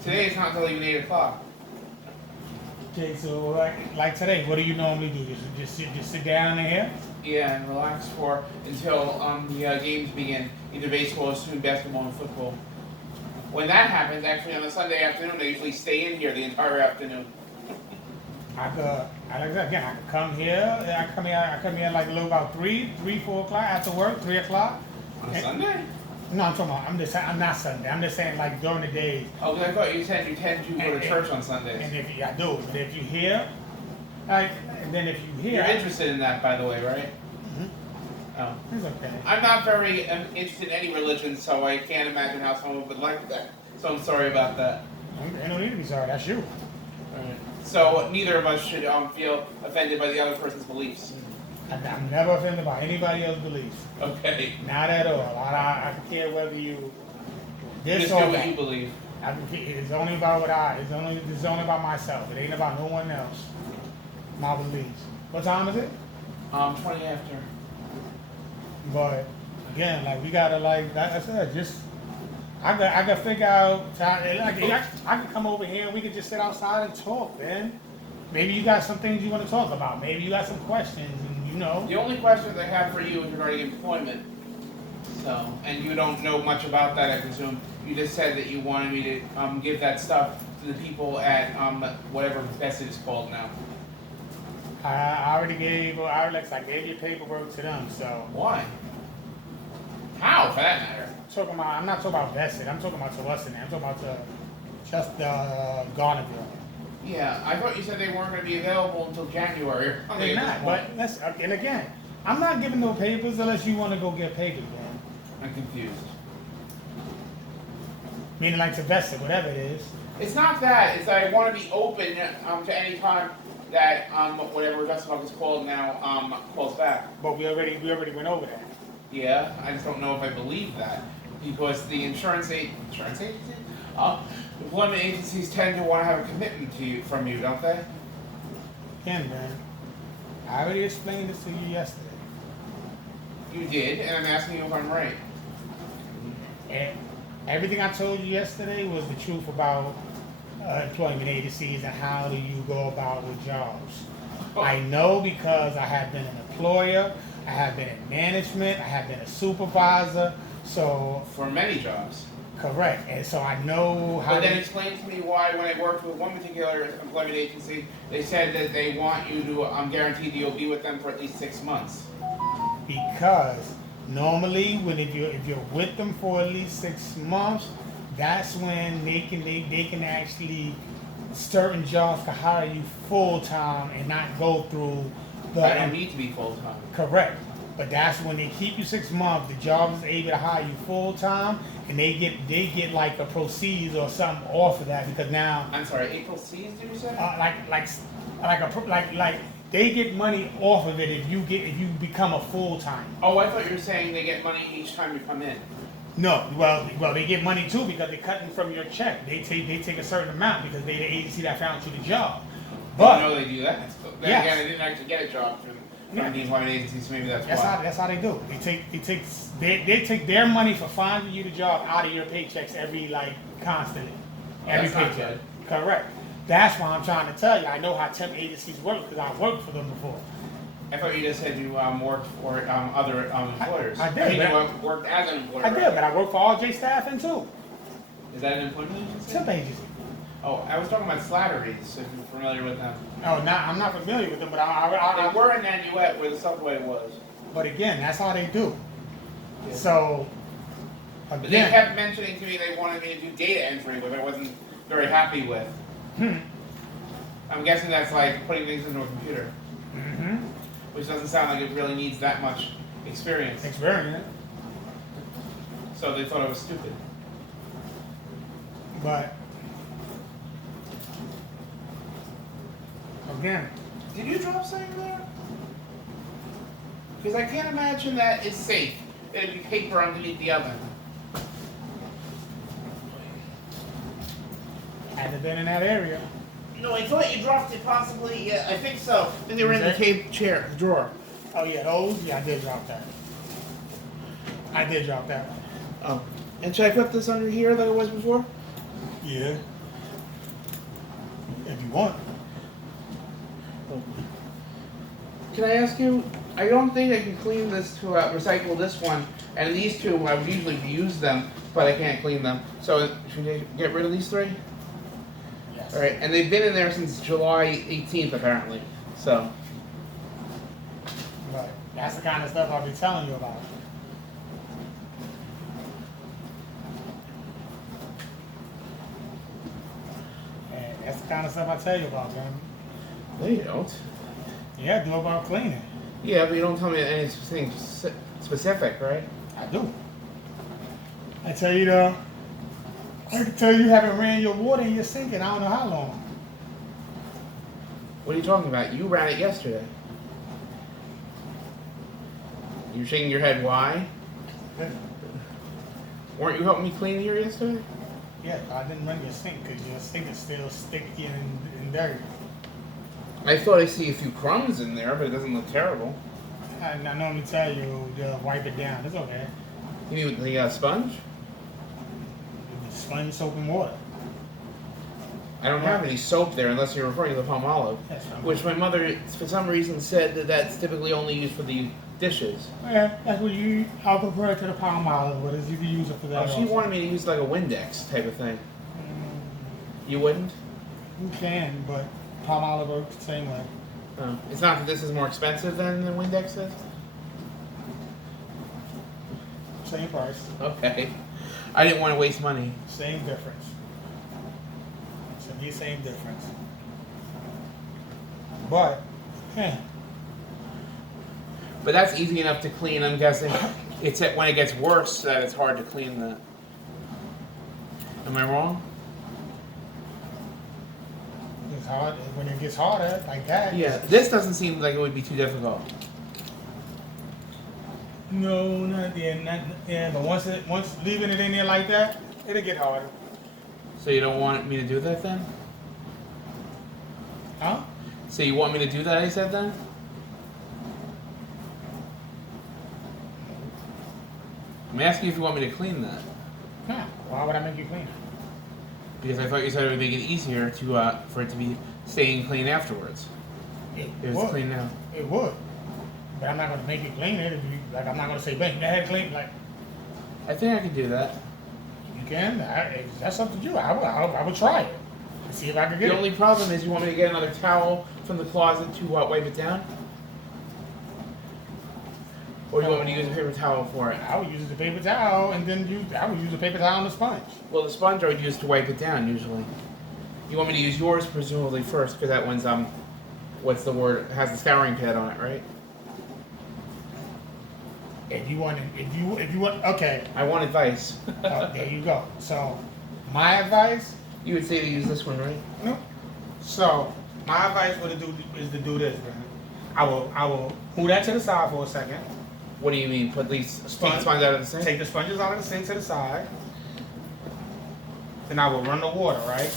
Today it's not until even 8 o'clock. Okay, so like today, what do you normally do? Just sit down in here? Yeah, and relax until the games begin, either baseball, student basketball, and football. When that happens, actually on a Sunday afternoon, I usually stay in here the entire afternoon. I could come here. I come here like a little about 3, 4 o'clock after work, 3 o'clock. On a Sunday? No, I'm talking about, I'm not Sunday, I'm just saying like during the days. Oh, 'cause I thought you said you tend to go to church on Sundays. And if you, I do, but if you hear, like, and then if you hear. You're interested in that, by the way, right? Mhm. Oh. It's okay. I'm not very interested in any religion, so I can't imagine how someone would like that. So I'm sorry about that. You don't need to be sorry, that's you. Alright. So neither of us should feel offended by the other person's beliefs. I'm never offended by anybody else's beliefs. Okay. Not at all. I don't care whether you this Just or do what that. you believe. It's only about it's only about myself. It ain't about no one else. My beliefs. What time is it? 20 after. But again, like we gotta like I said, just I gotta figure out I could come over here and we could just sit outside and talk, man. Maybe you got some things you want to talk about. Maybe you got some questions, and you know. The only questions I have for you is regarding employment. So, and you don't know much about that, I presume. You just said that you wanted me to give that stuff to the people at whatever Bassett is called now. I already gave I gave your paperwork to them, so. Why? How, for that matter? I'm not talking about Vested. I'm talking about to what's in there. I'm talking about just Garnerville. Yeah, I thought you said they weren't going to be available until January. They're not, but and again, I'm not giving no papers unless you want to go get papers, man. I'm confused. Meaning like to Vested, whatever it is. It's not that. It's that I want to be open to any time that whatever Dustin is called now calls back. But we already went over that. Yeah, I just don't know if I believe that because the insurance agency, employment agencies tend to want to have a commitment to you from you, don't they? Again, man, I already explained this to you yesterday. You did, and I'm asking you if I'm right. And everything I told you yesterday was the truth about employment agencies and how do you go about with jobs. Oh. I know because I have been an employer, I have been in management, I have been a supervisor, so. For many jobs. Correct, and so I know how. But then explain to me why, when I worked with one particular employment agency, they said that they want you to guarantee that you'll be with them for at least 6 months. Because normally, if you're with them for at least 6 months, that's when they can actually certain jobs can hire you full time and not go through the. I don't need to be full time. Correct, but that's when they keep you 6 months. The job is able to hire you full time, and they get like a proceeds or something off of that because now. I'm sorry, April C's, did you say? Like they get money off of it if you become a full time. Oh, I thought you were saying they get money each time you come in. No, well, they get money too because they're cutting from your check. They take a certain amount because they're the agency that found you the job. But I know they do that. Then Yes. again, I didn't actually get a job from the employment agency, so maybe that's why. That's how they do. They take their money for finding you the job out of your paychecks every constantly. Every That's not paycheck. Correct. That's why I'm trying to tell you. I know how temp agencies work because I've worked for them before. I thought you just said you worked for other employers. I did, I mean, man. you worked as an employer. I did, but I work for RJ Staffing too. Is that an employment agency? Temp agency. Oh, I was talking about Slattery's, if you're familiar with them. Oh, I'm not familiar with them, but They were in Nanuet where the subway was. But again, that's how they do. Yeah. So, But they again, kept mentioning to me they wanted me to do data entry, which I wasn't very happy with. I'm guessing that's like putting things into a computer, which doesn't sound like it really needs that much experience. experience. So they thought I was stupid. But again, Did you drop something there? Because I can't imagine that it's safe. There'd be paper underneath the oven. hadn't been in that area. No, I thought you dropped it possibly. Yeah, I think so. And they were in the chair, the drawer. Oh yeah, those. Yeah, I did drop that. I did drop that one. Oh. And should I put this under here like it was before? Yeah. If you want. Can I ask you? I don't think I can clean this to recycle this one, and these two I would usually use them, but I can't clean them. So should I get rid of these three? Yes. All right, and they've been in there since July 18th apparently. So But that's the kind of stuff I'll be telling you about. That's the kind of stuff I tell you about, man. No, you don't. Yeah, I do about cleaning. Yeah, but you don't tell me anything specific, right? I do. I tell you though, I can tell you haven't ran your water in your sink in I don't know how long. What are you talking about? You ran it yesterday. You're shaking your head. Why? Weren't you helping me clean here yesterday? Yeah, I didn't run your sink because your sink is still sticky and dirty. I thought I see a few crumbs in there, but it doesn't look terrible. I normally tell you to wipe it down. It's okay. You need the sponge? Sponge, soap, and water. I don't have any soap there unless you're referring to the palm olive, That's fine. which my mother, for some reason, said that that's typically only used for the dishes. Yeah, that's what you. I'll prefer it to the palm olive, but you can use it for that. Oh, she also. wanted me to use like a Windex type of thing. You wouldn't? You can, but palm olive works the same way. Oh. It's not that this is more expensive than the Windex is? Same price, Okay. I didn't want to waste money. same difference. To me, same difference. But, But that's easy enough to clean, I'm guessing. It's when it gets worse that it's hard to clean that. Am I wrong? it's hard when it gets harder like that. Yeah. This doesn't seem like it would be too difficult. No, not there, not yeah. But once leaving it in there like that, it'll get harder. So you don't want me to do that then? Huh? So you want me to do that, I said then? I'm asking if you want me to clean that. Nah. Why would I make you clean it? Because I thought you said it would make it easier to for it to be staying clean afterwards. It If it's would. clean now. It would. But I'm not gonna make you clean it. If you, like, I'm not gonna say, "Bang, that had clean." Like, I think I can do that. you can. That's up to you. I would try it and see if I can get The it. only problem is you want me to get another towel from the closet to wipe it down? Or do you want me to use a paper towel for it? I would use the paper towel, and then I would use the paper towel and the sponge. Well, the sponge I would use to wipe it down usually. You want me to use yours presumably first because that one's what's the word? Has the scouring pad on it, right? If you want, okay. I want advice. There you go. So, my advice. You would say to use this one, right? No. So, my advice is to do this, man. I will move that to the side for a second. What do you mean? Put these take the sponge out of the sink? Take the sponges out of the sink to the side. Then I will run the water, right?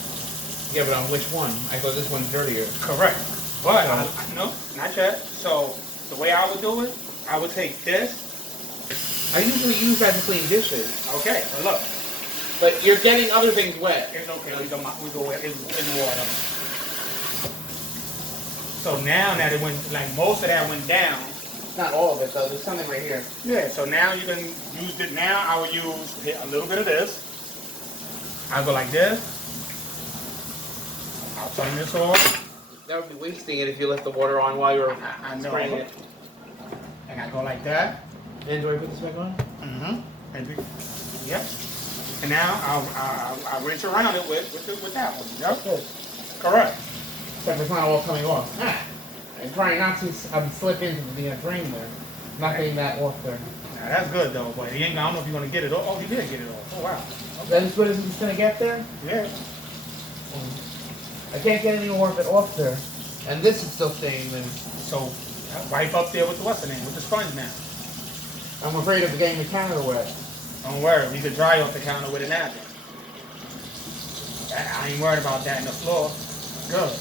Yeah, but on which one? I thought this one's dirtier. Correct. But no, not yet. So the way I would do it, I would take this. I usually use that to clean dishes. Okay, well look, But you're getting other things wet. it's okay. We go wet in water. So now that it went, like most of that went down. Not all of it though. There's something right here. Yeah. So now you can use it. Now I will use a little bit of this. I'll go like this. I'll turn this off. That would be wasting it if you left the water on while you were I know. spraying it. And I go like that. And do I put this back on? Mm-hmm. Maybe. Yep. And now I'll rinse around it with that one. Yep. Good. Correct. Except it's not all coming off. I'm trying not to slip into the drain there. Not getting that off there. Now that's good though, but I don't know if you're gonna get it off. Oh, you did get it off. Oh wow. That as good as it's gonna get there? Yeah. I can't get any more of it off there. And this is still staying there. So wipe up there with the what's the name? With the sponge now. I'm afraid of getting the counter wet. Don't worry, we could dry off the counter with a napkin. I ain't worried about that in the floor. Good.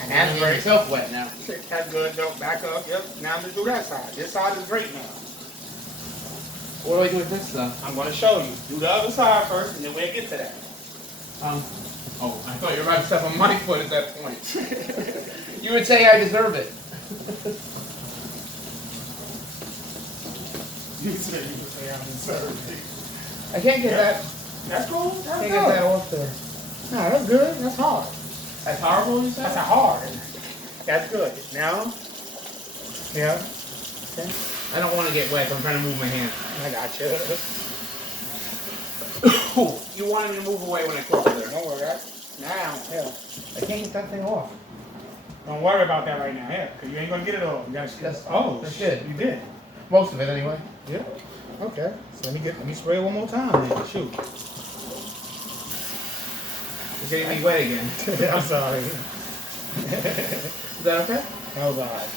And that's Getting great. yourself wet now. That's good. Don't back up. Yep. Now let's do that side. This side is great now. What do I do with this stuff? I'm going to show you. Do the other side first, and then we'll get to that. Oh, I thought you were about to step on my foot at that point. You would say I deserve it. You say I'm deserving. I can't get that. That's cool. That's Can't good. get that off there. No, that's good. That's hard. That's horrible, you said? That's a hard. That's good. Now, yeah. Okay. I don't want to get wet. I'm trying to move my hand. I got you. You wanted me to move away when I closed there. Don't worry. Now, hell, I can't get that thing off. Don't worry about that right now, yeah, because you ain't gonna get it all. You gotta That's- oh, that's shit, good. you did. Most of it, anyway. Yeah. Okay. So let me spray it one more time then. Shoot. It's getting me wet again. I'm sorry. Is that okay? That was alright.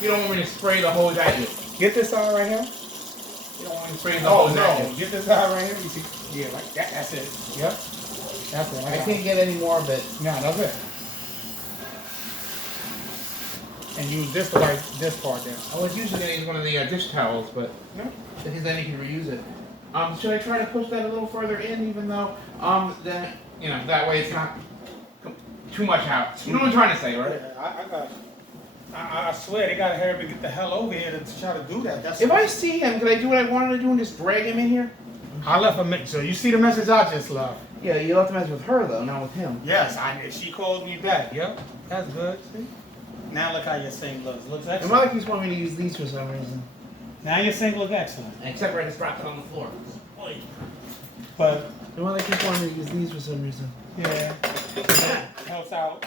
You don't want me to spray the hose at you. Get this side right here. You don't want me to spray the Oh hose at no, you. get this side right here. You see? Yeah, like that. That's it. Yep. That's it. I can't get any more of it. No, that's it. And use this to wipe this part there. I was usually gonna use one of the dish towels, but No. because then you can reuse it. Should I try to push that a little further in, even though then that way it's not too much out. You know what I'm trying to say, right? Yeah, I swear they gotta hurry up and get the hell over here to try to do that. That's If I see him, can I do what I wanted to do and just drag him in here? I left a message. So you see the message I just left? Yeah, you left a message with her though, not with him. Yes, she called me back. Yep, that's good. See? Now look how your sink looks. Looks And excellent. Mother keeps wanting me to use these for some reason. Now your sink looks excellent. Except for I just dropped it on the floor. But And Mother keeps wanting me to use these for some reason. yeah, helps out.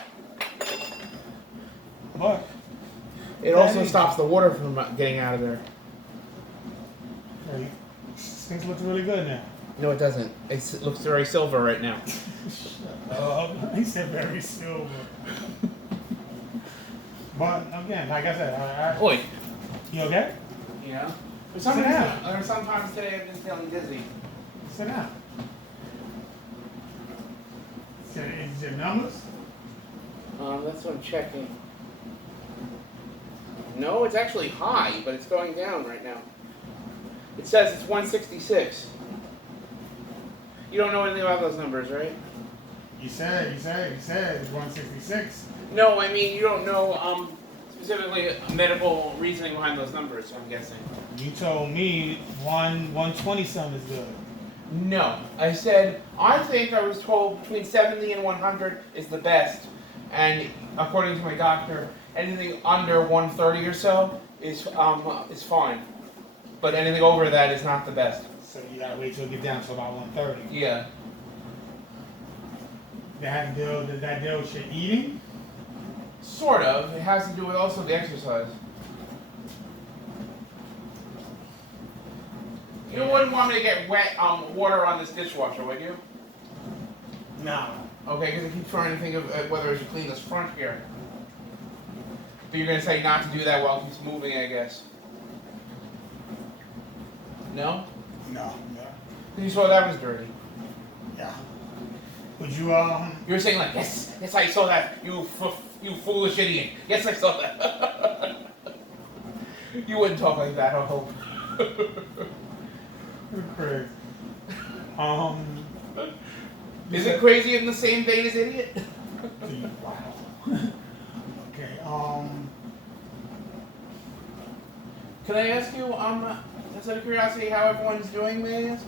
But It also stops the water from getting out of there. hey, things look really good now. No, it doesn't. It looks very silver right now. He said very silver. But again, like I said, Oi. you okay? Yeah. For Sit some reason, down. or sometimes today I've been feeling dizzy. Sit down. Is your numbers? That's what I'm checking. No, it's actually high, but it's going down right now. It says it's 166. You don't know anything about those numbers, right? You said it's 166. No, I mean, you don't know specifically medical reasoning behind those numbers, I'm guessing. You told me 120 something is good. No, I said, I think I was told between 70 and 100 is the best. And according to my doctor, anything under 130 or so is fine. But anything over that is not the best. So you gotta wait till it get down to about 130. Yeah. Did that deal with your eating? Sort of. It has to do with also the exercise. You wouldn't want me to get wet water on this dishwasher, would you? No. Okay, because I keep trying to think of whether I should clean this front here. But you're going to say not to do that while it keeps moving, I guess. No? No. You saw that was dirty. Yeah. Would you You were saying like, yes, I saw that, you foolish idiot. Yes, I saw that. You wouldn't talk like that, I hope. Craig. Is it crazy in the same vein as idiot? Wow. Okay. Can I ask you, just out of curiosity, how everyone's doing, may I ask?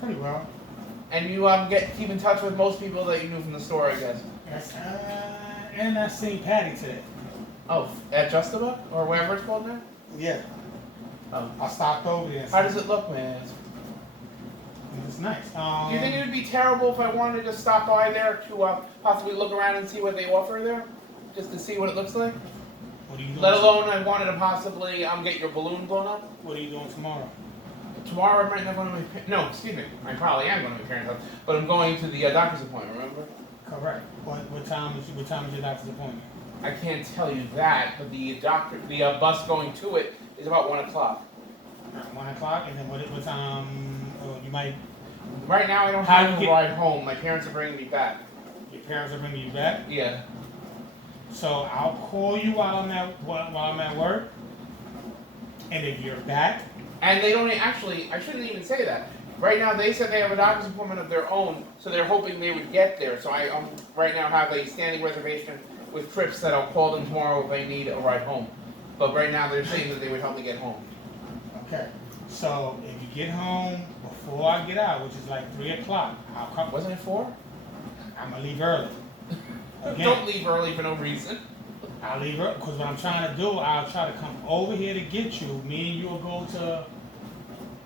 Pretty well. And you keep in touch with most people that you knew from the store, I guess. Yes. And I seen Patty today. Oh, at Justaba? Or wherever it's called now? Yeah. Oh. I stopped over there. How does it look, may I ask? It's nice. Do you think it would be terrible if I wanted to stop by there to possibly look around and see what they offer there? Just to see what it looks like? What are you doing? Let alone I wanted to possibly get your balloon blown up? What are you doing tomorrow? Tomorrow I might not go to my no, excuse me. I probably am going to my parents' house, but I'm going to the doctor's appointment. Remember? Correct. What time is your doctor's appointment? I can't tell you that, but the bus going to it is about 1 o'clock. 1 o'clock, and then what time? You might. Right now I don't How have you a get- ride home. My parents are bringing me back. Your parents are bringing you back. Yeah. So I'll call you while I'm at work, and if you're back, And they don't actually. I shouldn't even say that. Right now they said they have a doctor's appointment of their own, so they're hoping they would get there. So I right now have a standing reservation with trips that I'll call them tomorrow if I need a ride home. But right now they're saying that they would help me get home. okay. So if you get home before I get out, which is like 3 o'clock, I'll come. Wasn't it 4? I'm gonna leave early. Again, Don't leave early for no reason. I'll leave early because what I'm trying to do, I'll try to come over here to get you. Me and you will go to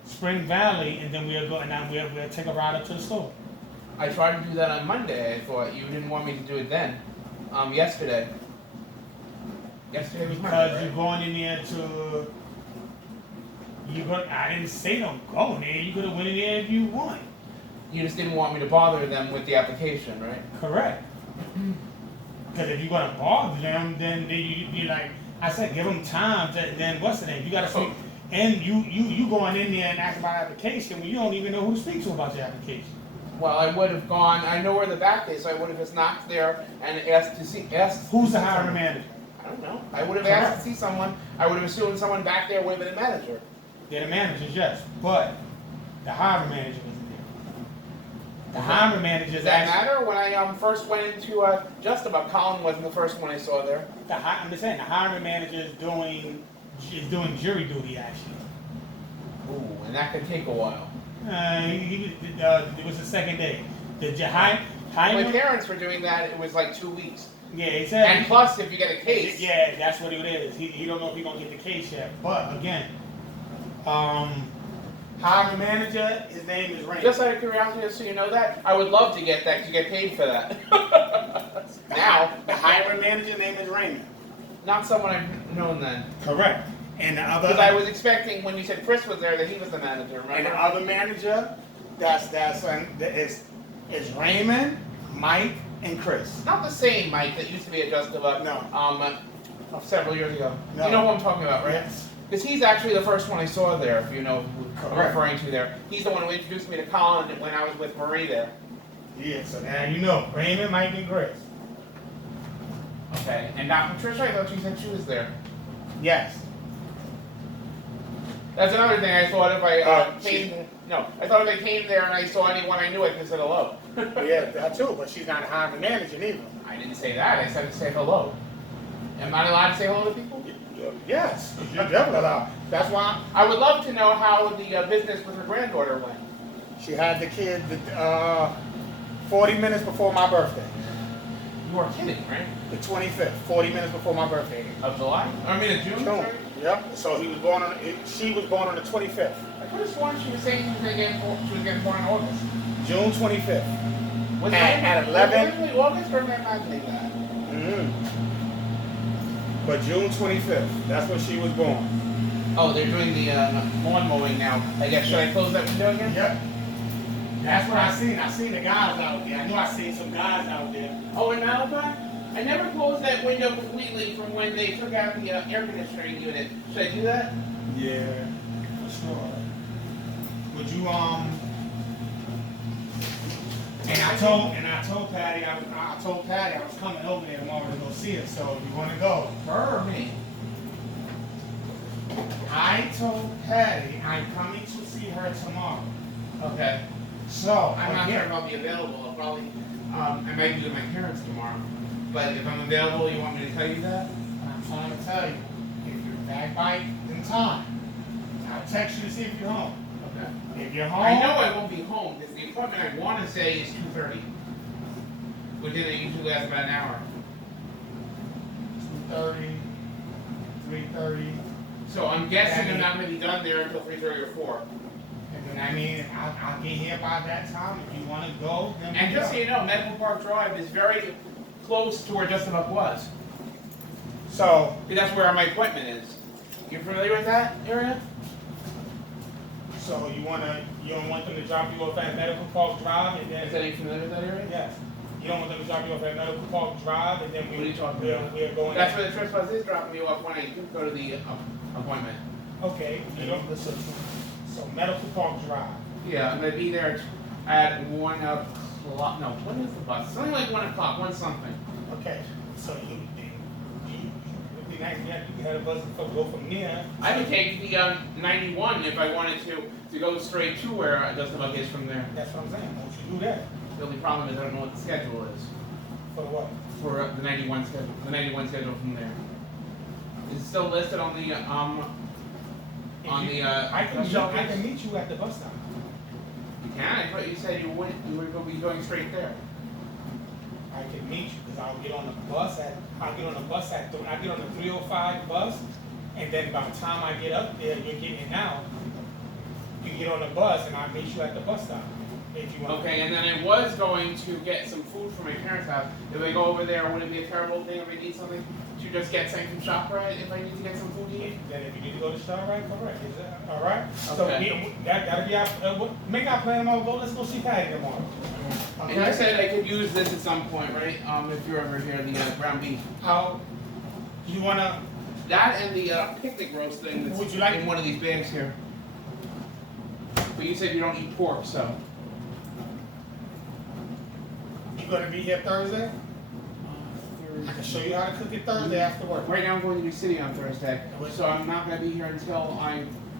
Spring Valley, and then we'll go, and then we'll take a ride up to the store. I tried to do that on Monday. I thought you didn't want me to do it then. Yesterday. Yesterday was Monday, Because right? you're going in there to, I didn't say don't go in there, you could have went in there if you want. You just didn't want me to bother them with the application, right? Correct. Because if you're gonna bother them, then you like, I said, give them time, then what's the name? You gotta speak, and you going in there and asking about application when you don't even know who to speak to about your application. Well, I would have gone. I know where the back is, so I would have just knocked there and asked. Who's the hiring manager? I don't know. I would have asked to see someone. I would have assumed someone back there would have been a manager. Yeah, the managers, yes, but the hiring manager wasn't there. The hiring manager Does that matter? When I first went into Just About, Colin wasn't the first one I saw there. I'm just saying, the hiring manager is doing jury duty actually. Ooh, and that could take a while. It was the second day. My Hiring? parents were doing that. It was like 2 weeks. Yeah, he said. And plus, if you get a case. Yeah, that's what it is. He don't know if he's gonna get the case yet. But again, hiring manager, his name is Raymond. Just out of curiosity, just so you know that, I would love to get that to get paid for that. Now, the hiring manager name is Raymond. not someone I've known then. Correct. And the other. Because I was expecting when you said Chris was there that he was the manager, And remember? the other manager, is Raymond, Mike, and Chris. Not the same Mike that used to be at Just About. No. Several years ago. No. You know who I'm talking about, right? Yes. Because he's actually the first one I saw there, if you know who I'm Correct. referring to there. He's the one who introduced me to Colin when I was with Marie there. Yeah, so now you know. Raymond, Mike, and Chris. Okay. And now Patricia, I thought you said she was there. Yes. That's another thing I thought if I she- came. No, I thought if I came there and I saw anyone I knew, I could say hello. Yeah, that too, but she's not a hiring manager neither. I didn't say that. I said to say hello. Am I allowed to say hello to people? Yes, you're definitely allowed. That's why I would love to know how the business with her granddaughter went. she had the kid 40 minutes before my birthday. You are kidding, right? The 25th, 40 minutes before my birthday. Of July? I mean, of June? June. Sorry? Yep. So she was born on the 25th. I could have sworn she was saying she was getting born in August. June 25th. Was At it 11? originally August, or am I imagining that? But June 25th, that's when she was born. Oh, they're doing the lawn mowing now. I guess, should I close that window again? Yep. That's what I seen. I seen the guys out there. I knew I seen some guys out there. Oh, in Malachi? I never closed that window completely from when they took out the air conditioning unit. Should I do that? Yeah, for sure. Would you And I told Patty I was coming over there tomorrow to go see her. So if you want to go, Her or me? I told Patty I'm coming to see her tomorrow. Okay. So I'm not sure again, if I'll be available. I'll probably, I might be with my parents tomorrow. But if I'm available, you want me to tell you that? I'm trying to tell you, if you're back by in time, I'll text you to see if you're home. Okay. If you're home, I know I won't be home because the appointment I want to say is 2:30. Which it usually lasts about an hour. 2:30, 3:30, So I'm guessing I'm not going to be done there until 3:30 or 4. and then I'll get here by that time. If you want to go, then And we just so go. you know, Medical Park Drive is very close to where Just About was. So That's where my appointment is. You familiar with that area? you don't want them to drop you off at Medical Park Drive and Is then that you familiar with that area? yes, you don't want them to drop you off at Medical Park Drive and then What are you talking about? we're going. That's where the trip bus is dropping me off when I do go to the appointment. Okay, you don't listen. So Medical Park Drive. Yeah, I'm gonna be there at 1 o'clock. No, when is the bus? Something like 1 o'clock, 1 something. Okay, so it'd be nice if you had a bus to go from there. I would take the 91 if I wanted to go straight to where Just About is from there. That's what I'm saying. Won't you do that? The only problem is I don't know what the schedule is For what? for the 91 schedule. The 91 schedule from there. Is it still listed on the I shelf? can meet you at the bus stop. You can. I thought you said you wouldn't. You were going to be going straight there. I can meet you because I'll get on the bus at I get on the 305 bus, and then by the time I get up there, you're getting out, You can get on the bus and I'll meet you at the bus stop. If you want. Okay, and then I was going to get some food from my parents' house. If I go over there, would it be a terrible thing if I need something to just get something from ShopRite if I need to get some food to eat? Then if you need to go to ShopRite, correct. Is that all right? So Okay. that'll be our make our plan tomorrow. Let's go see Patty tomorrow. And you said I could use this at some point, right? If you're over here, the ground beef. How you wanna? That and the picnic roast thing that's Would you like- in one of these bags here. But you said you don't eat pork, so. You gonna be here Thursday? I can show you how to cook it Thursday after work. Right now I'm going to New City on Thursday, so I'm not going to be here until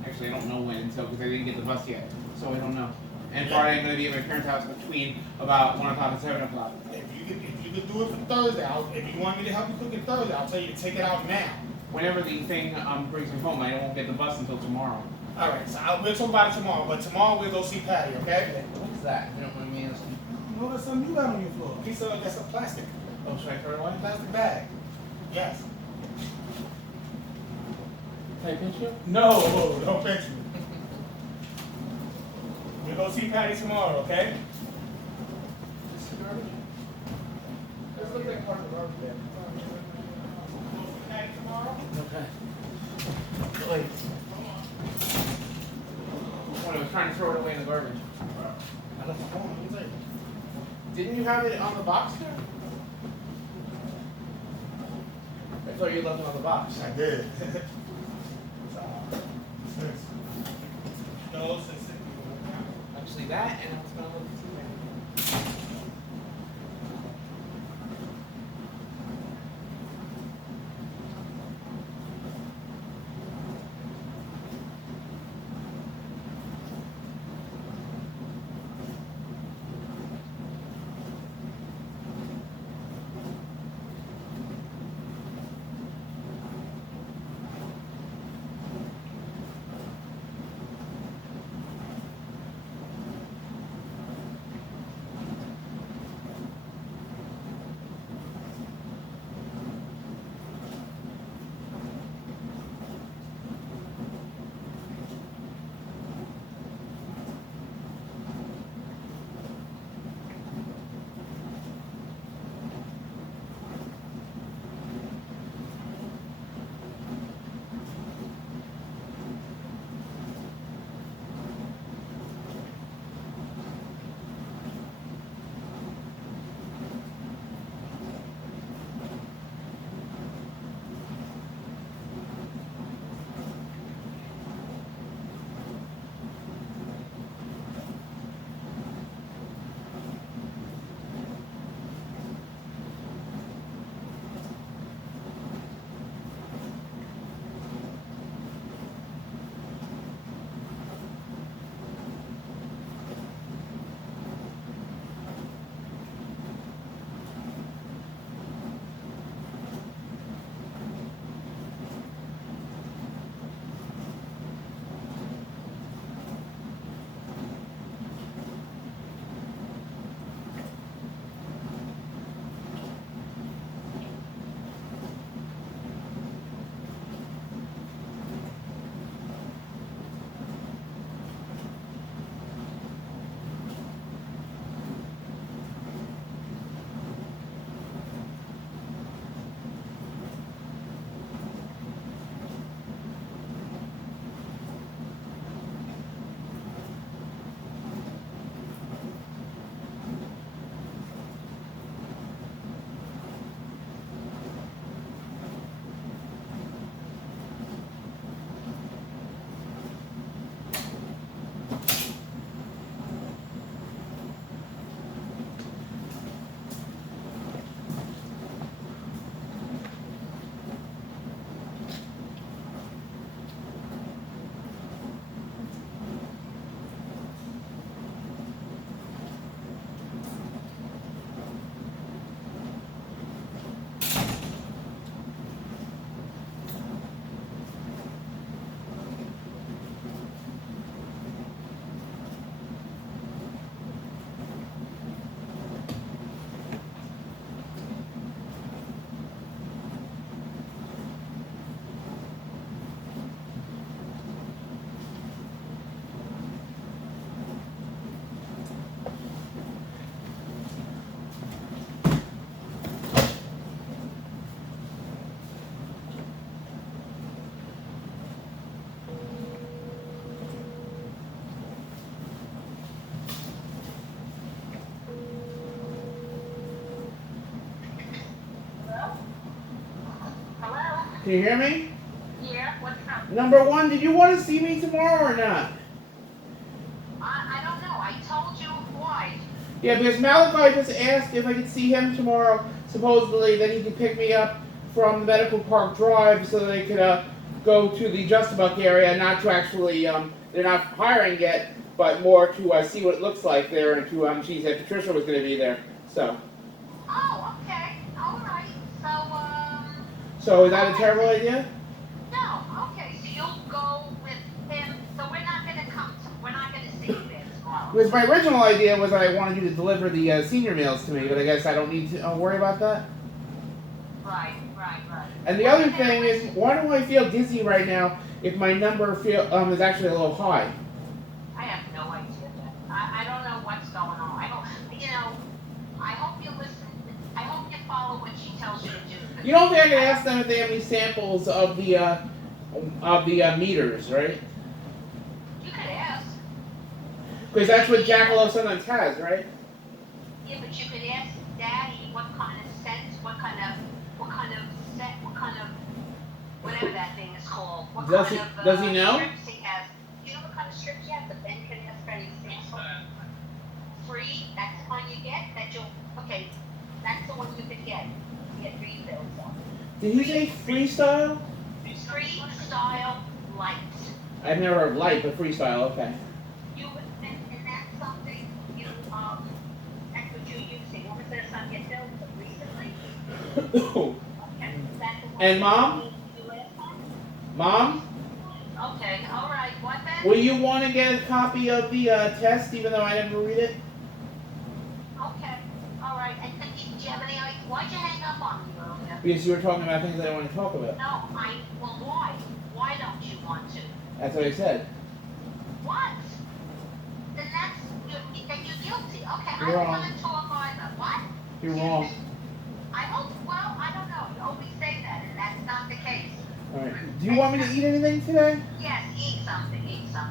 actually I don't know when until because I didn't get the bus yet, so I don't know. And Friday I'm going to be at my parents' house between about 1 o'clock and 7 o'clock. If you could do it for Thursday, if you want me to help you cook it Thursday, I'll tell you to take it out now. Whenever the thing brings me home, I won't get the bus until tomorrow. All right, so we'll talk about it tomorrow. But tomorrow we'll go see Patty, okay? What's that? You don't mind me asking? No, that's something you got on your floor. That's a plastic Oh, should I throw it away? plastic bag. Yes. Can I pinch you? No, don't pinch me. We'll go see Patty tomorrow, okay? This is garbage. This looks like part of the garbage bag. We'll see Patty tomorrow? Okay. Wait. When I was trying to throw it away in the garbage. I left my phone. Let me tell you. Didn't you have it on the box there? I thought you left it on the box. I did. No, since Actually, that and I was gonna look at something. Can you hear me? Yeah, what's up? Number one, did you want to see me tomorrow or not? I don't know. I told you why. Yeah, because Malachi just asked if I could see him tomorrow, supposedly that he could pick me up from Medical Park Drive so that I could go to the Justabuck area, not to actually, they're not hiring yet, but more to see what it looks like there, and to, she said Patricia was going to be there, so. Oh, okay. All right. So is that a terrible idea? No. Okay. So you'll go with him. So we're not gonna come. We're not gonna see you there tomorrow. Because my original idea was that I wanted you to deliver the senior meals to me, but I guess I don't need to worry about that. Right. And the other thing is, why do I feel dizzy right now if my number is actually a little high? I have no idea. I don't know what's going on. I don't. You know. I hope you listen. I hope you follow what she tells you to do. You don't think I can ask them if they have any samples of the meters, right? You could ask. Because that's what Jackalope sometimes has, right? Yeah, but you could ask Daddy what kind of sense, what kind of whatever that thing is called. What Does kind he- of, does he know? Strips he has. Do you know what kind of strips he has? The Ben can ask for any sample. Free. That's the one you get. Okay. That's the one you could get. You get refills on. Did he say freestyle? Freestyle lights. I've never heard of light, but freestyle, okay. And that's something that's what you're using. When was the sun get filled? Recently? Okay. That's the one And Mom? you last time? Mom, Okay, all right. What then? will you want to get a copy of the test, even though I never read it? Okay, all right. And do you have any idea? Why'd you hang up on me earlier? Because you were talking about things I don't want to talk about. No, well, why? Why don't you want to? That's what I said. What? Then then you're guilty. Okay, I You're don't wrong. want to talk either. What? You're wrong. I hope, well, I don't know. You always say that, and that's not the case. All right. Do you want me to eat anything today? Yes, eat something.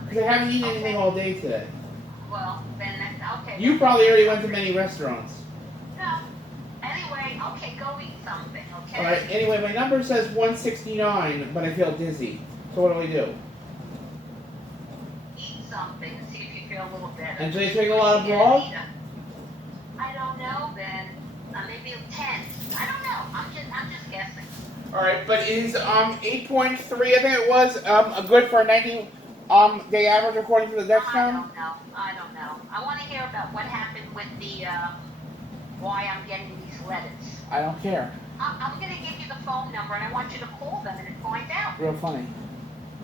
Because I haven't eaten anything all day today. Well, then that's okay. You probably already went to many restaurants. No. Anyway, okay, go eat something, okay? All right. Anyway, my number says 169, but I feel dizzy. So what do I do? Eat something and see if you feel a little better. And do they take a lot of blood? I don't know, Ben. Maybe 10. I don't know. I'm just guessing. All right, but is 8.3, I think it was, a good for a 90 day average according to the Dexcom? I don't know. I want to hear about what happened with the why I'm getting these letters. I don't care. I'm gonna give you the phone number and I want you to call them and find out. Real funny.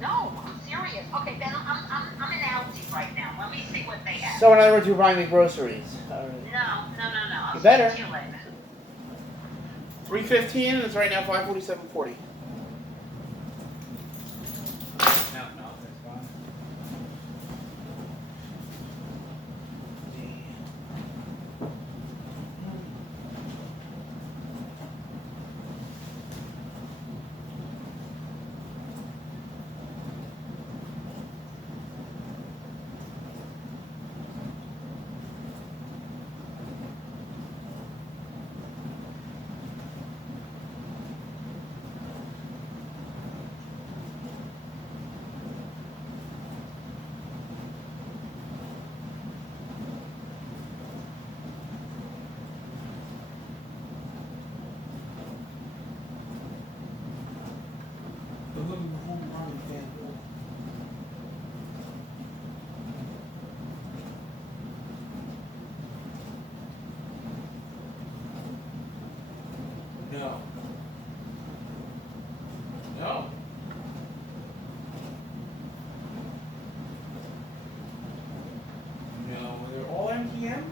No, I'm serious. Okay, Ben, I'm in Aldi right now. Let me see what they have. So in other words, you're buying me groceries. All right. No. I'll You better. speak to you later. 3:15, and it's right now 5:47:40. No. No. No, they're all MGM?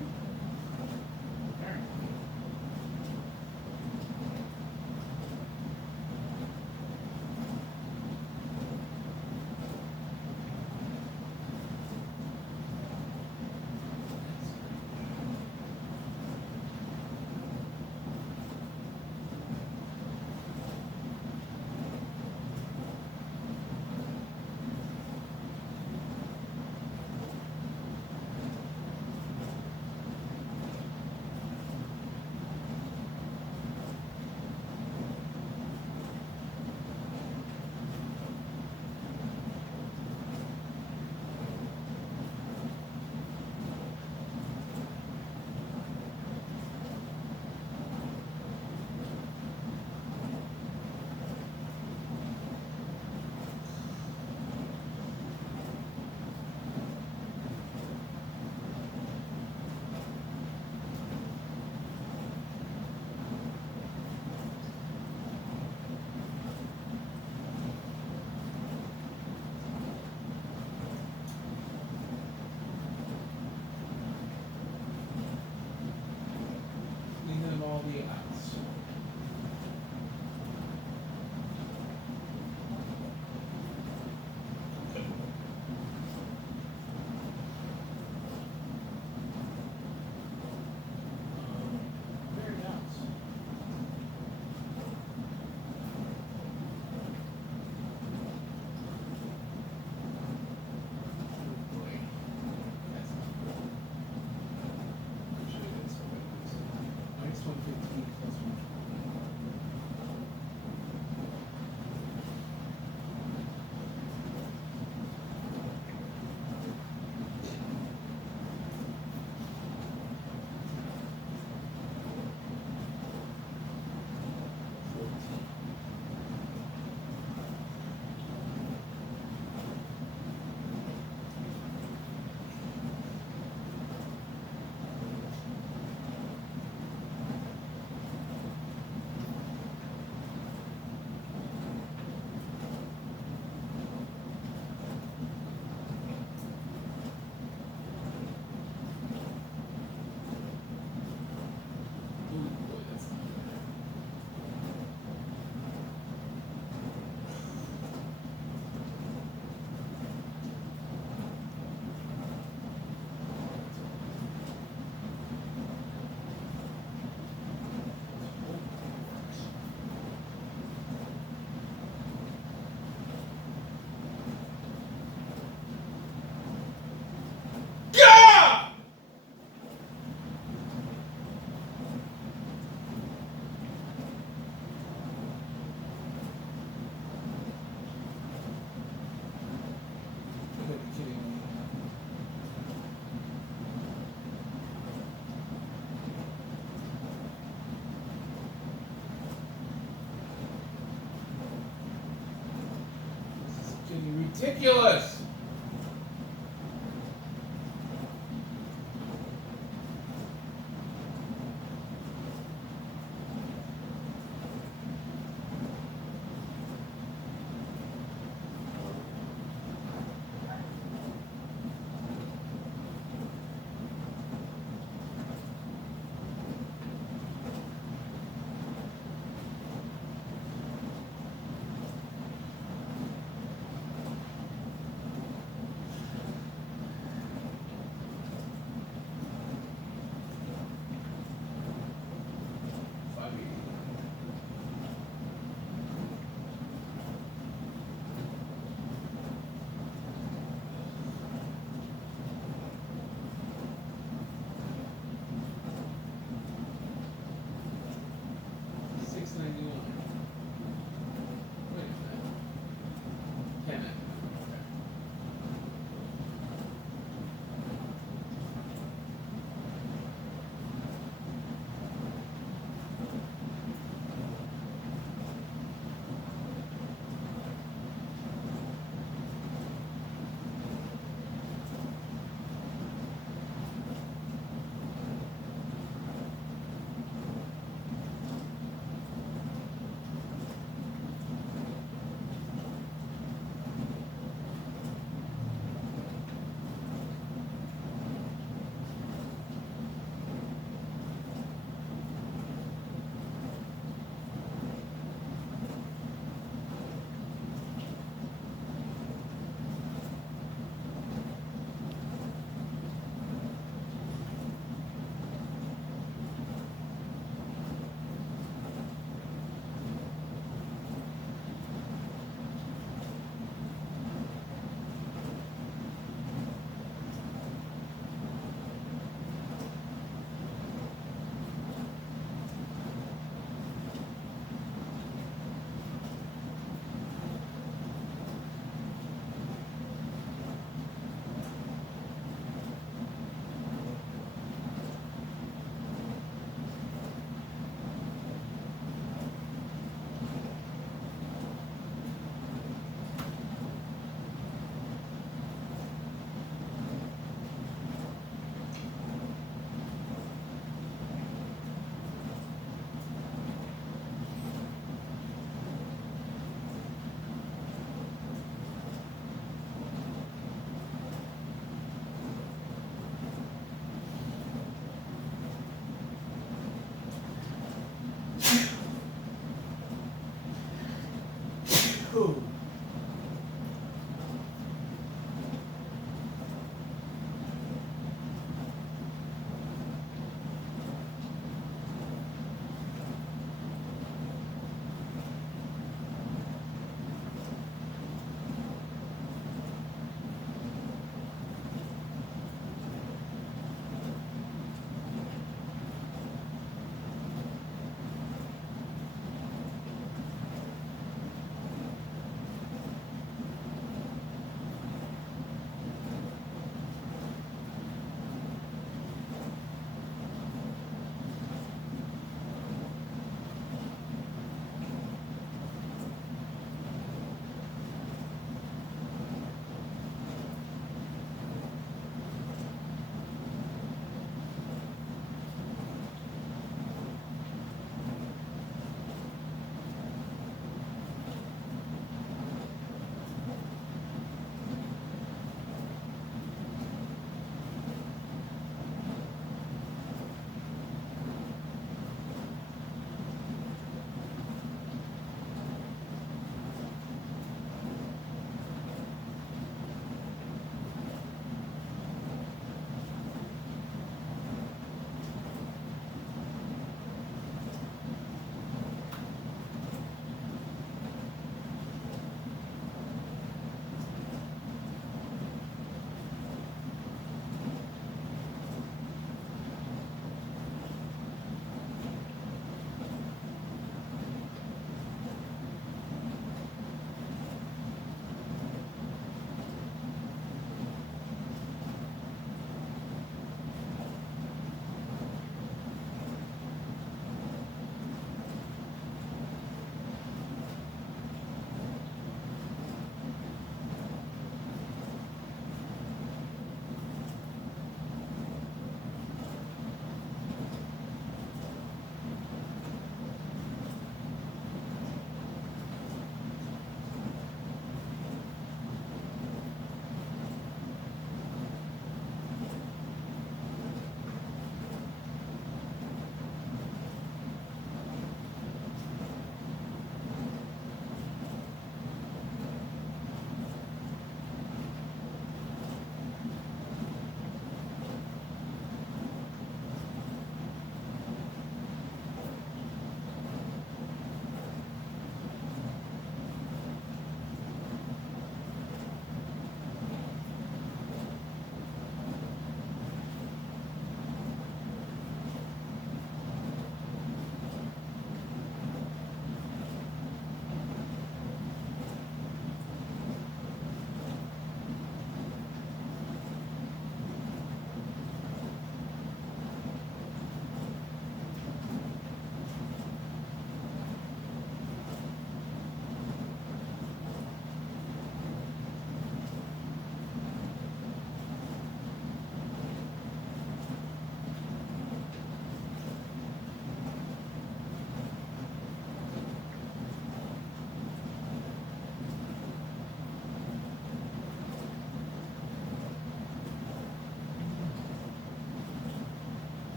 Ridiculous.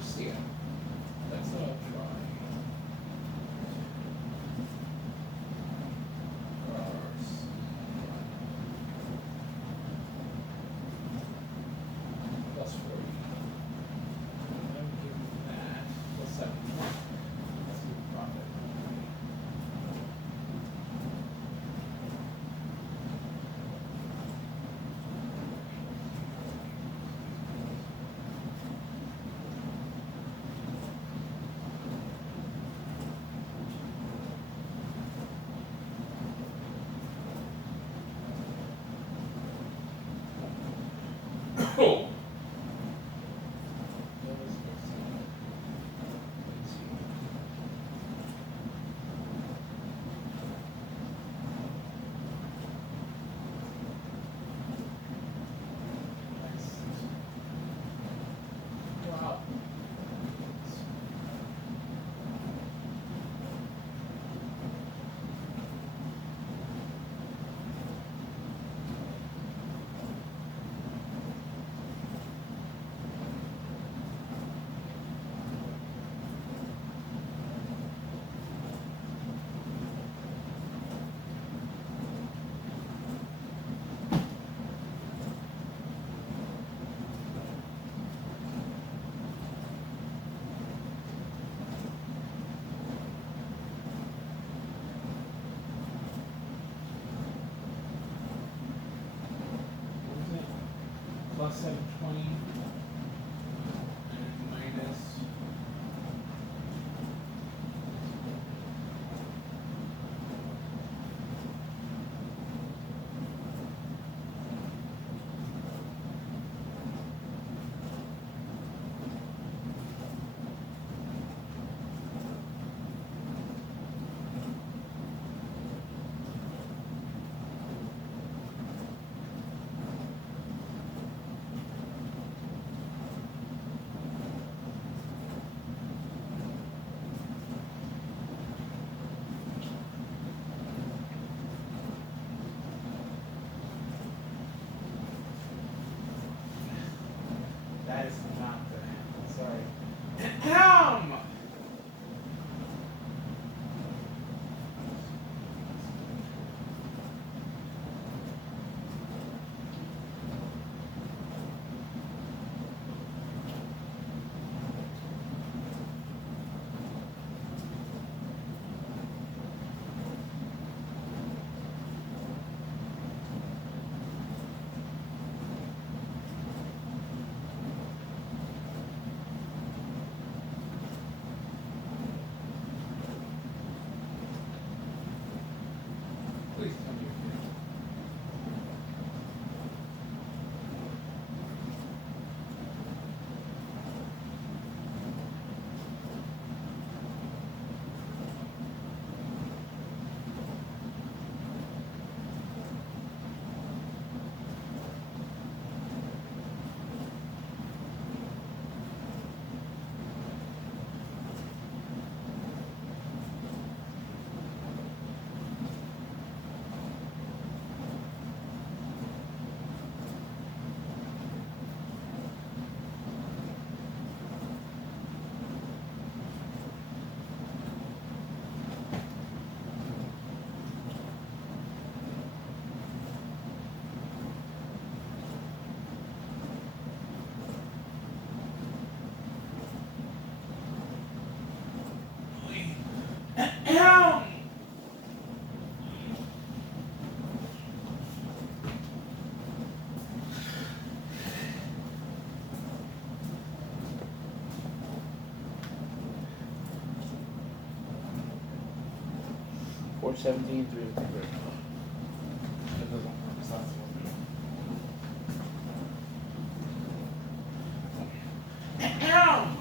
Garcia. Let's try. Plus 40. I'm giving that plus 7. Let's do profit. Oh! Wow. Plus 720 and minus that is not good. Sorry. Please tell me you're kidding. Ahem. 417, 3 with the grid. That doesn't work. It's not supposed to. Ahem.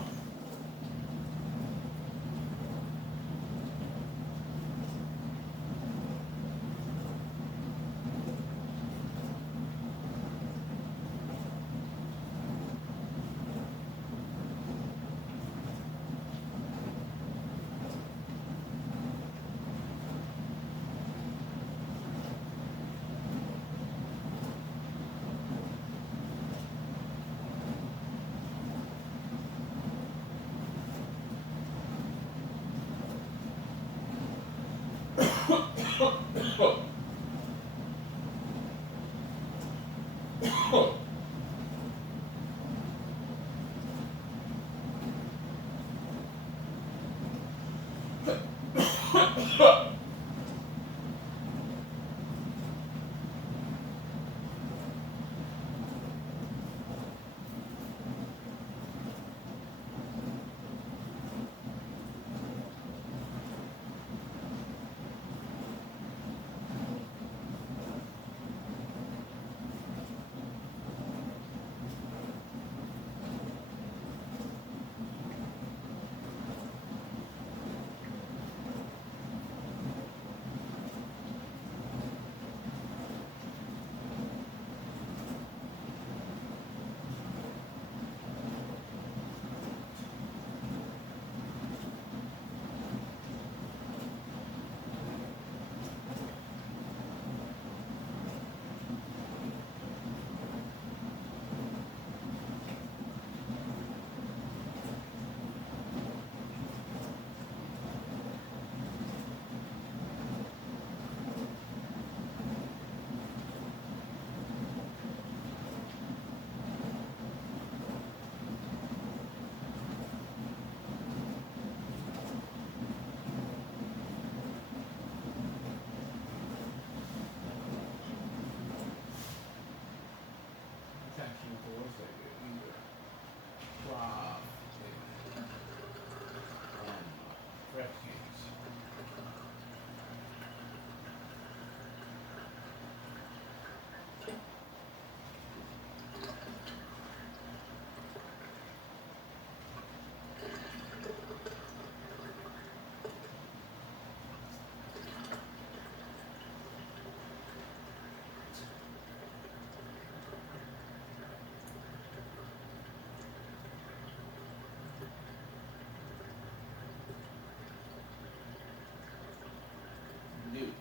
New.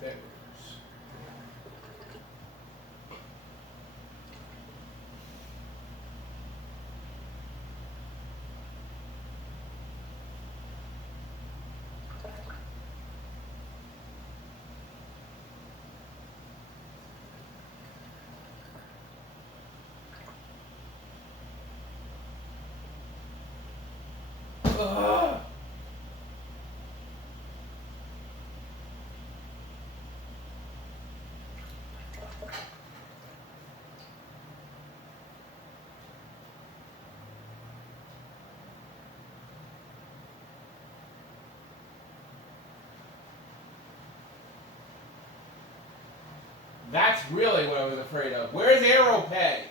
Beggars. Ugh. That's really what I was afraid of. Where's AeroPay?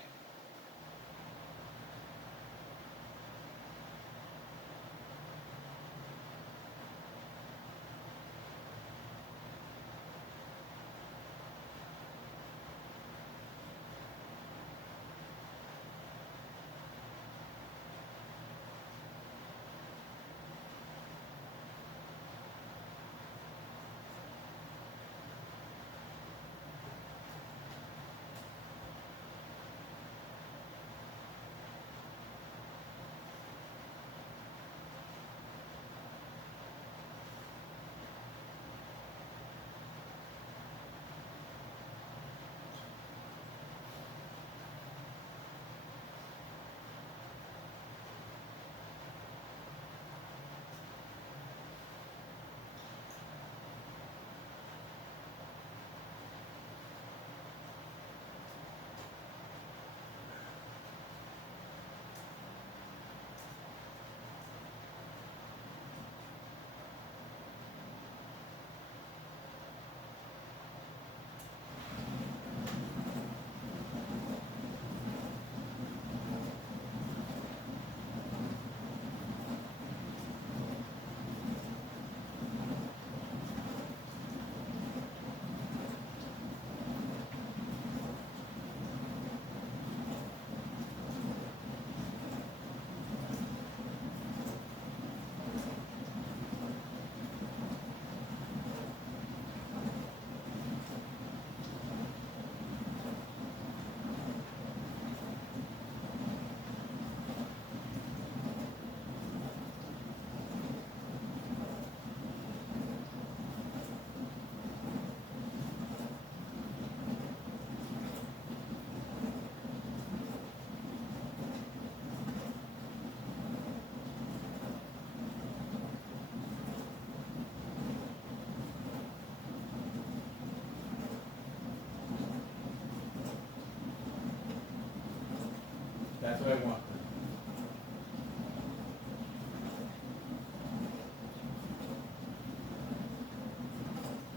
That's what I want.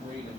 Wait a minute.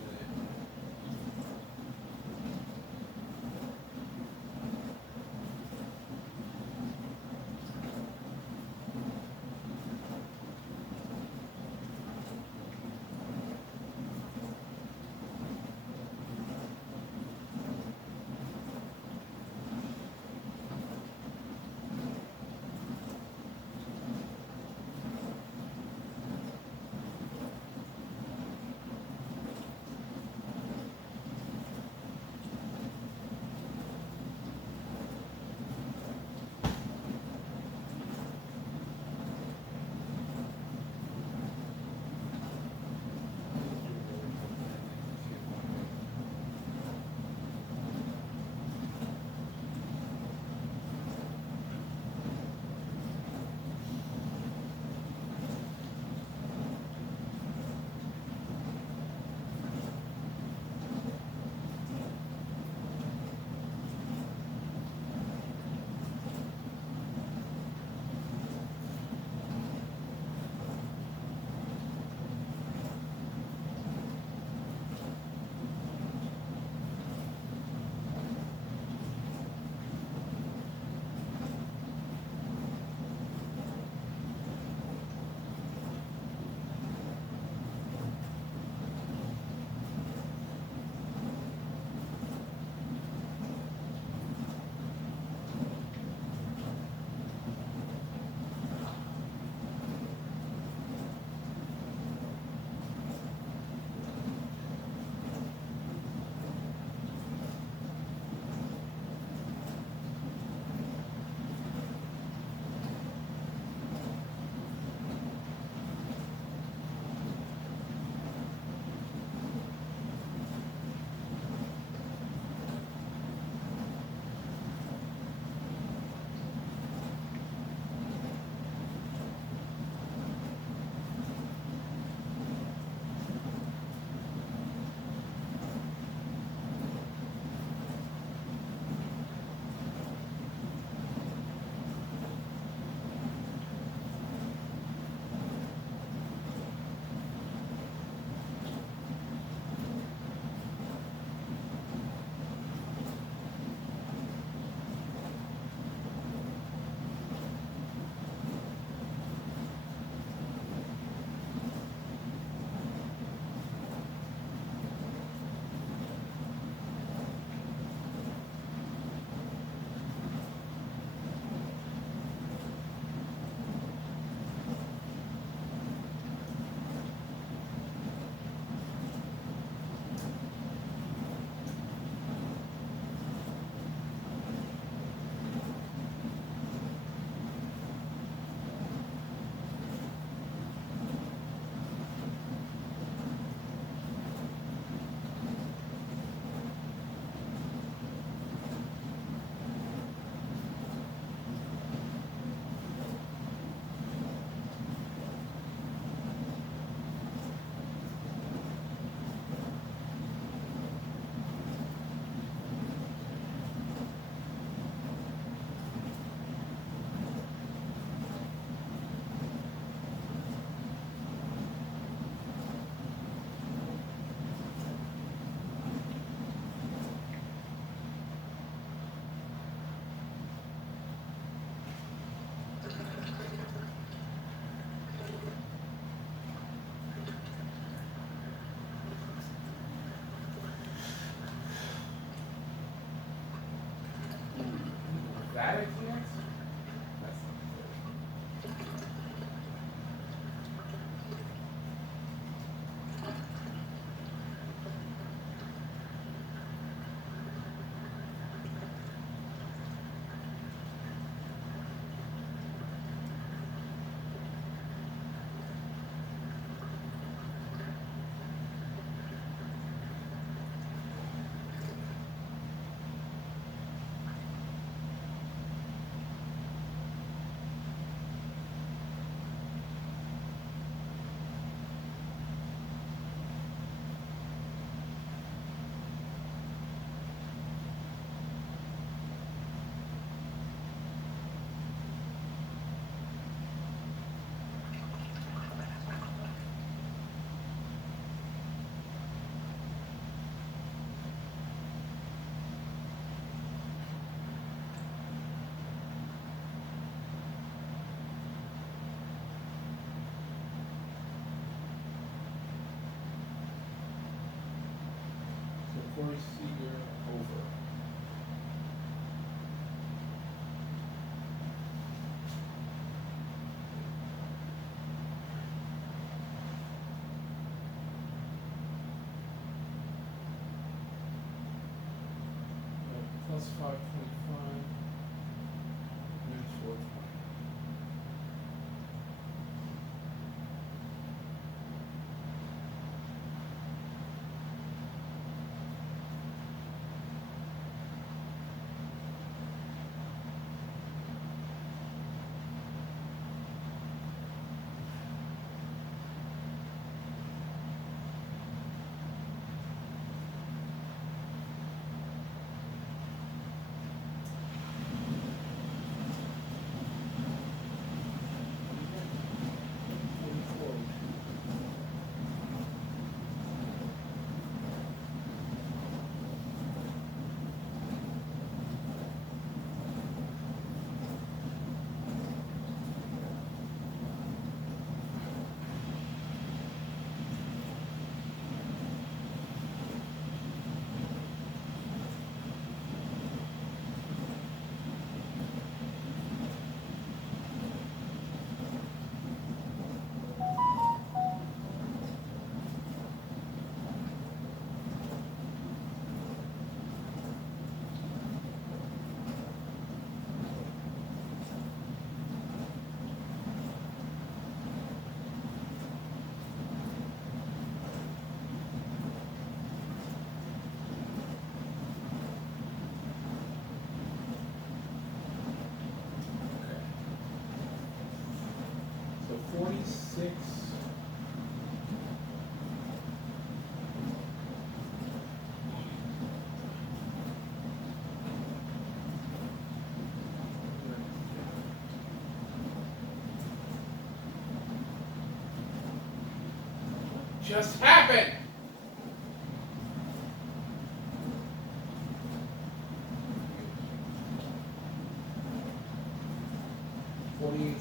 That I can't? That's not good. Seeger over. Plus 5.5 minus 420. So 46. Just happened. $48.62.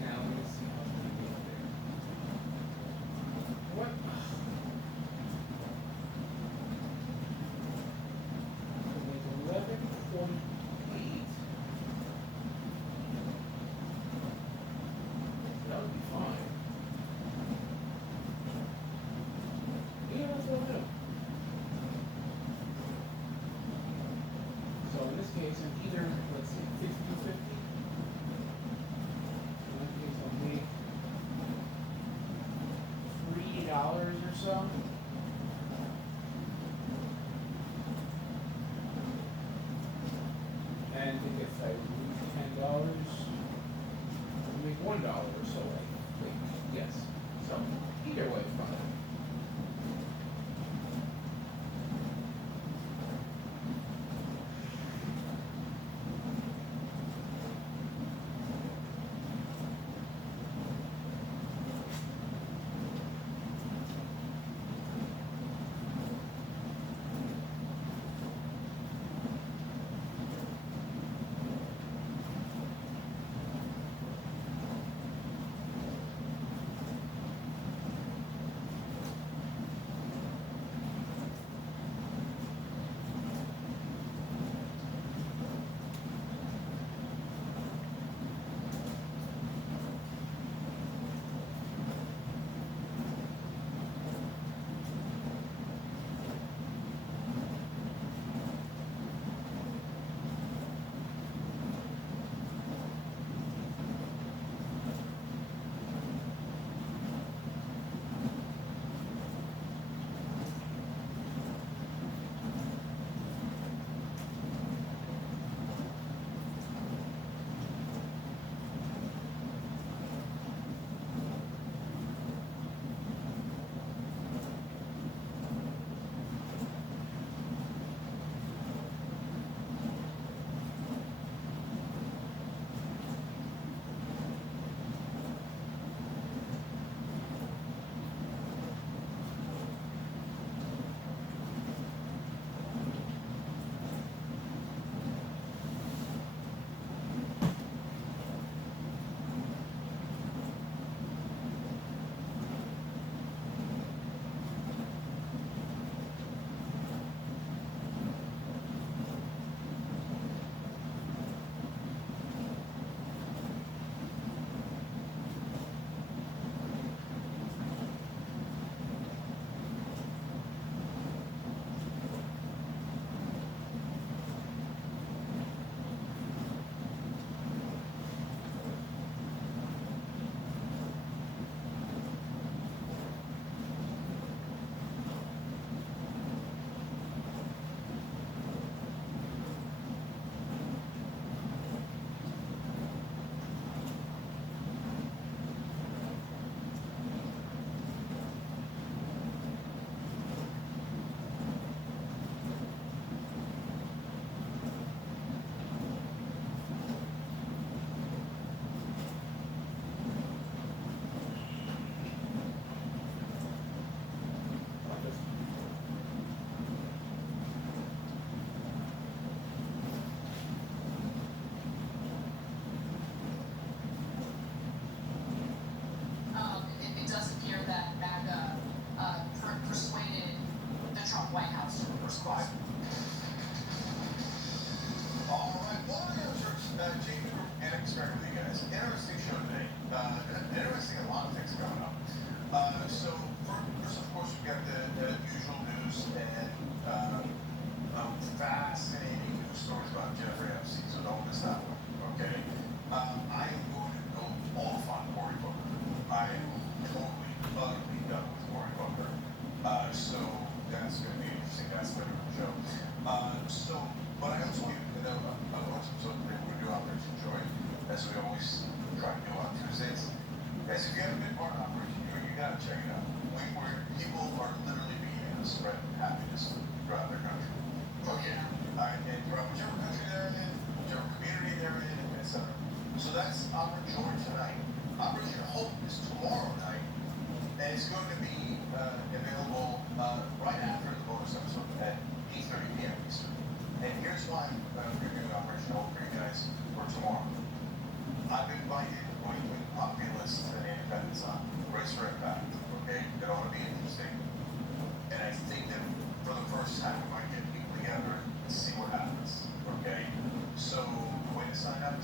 Now let me see how many we get there. What? It was 11:48. That would be fine. Yeah, that's what I'll do. So in this case, I'm either, let's see, 50-50. In that case, I'll make $3 or so. And I guess I lose $10. I'll make $1 or so, I think. Yes. So either way, fine.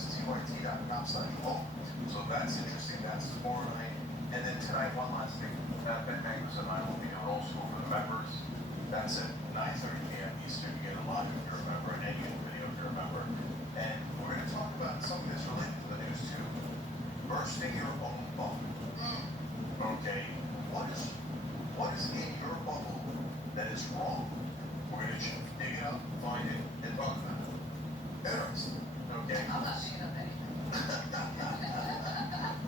is tyt.com/home. So that's interesting. That's tomorrow night. And then tonight, one last thing. Ben Magnus and I will be on Old School for the members. That's at 9:30 p.m. Eastern. You get a live if you're a member, and you get a video if you're a member. And we're going to talk about something that's related to the news too. Bursting your own bubble. Okay. What is in your bubble that is wrong? We're going to dig it up, find it, and talk about it. Interesting. Okay. I'm not digging up anything.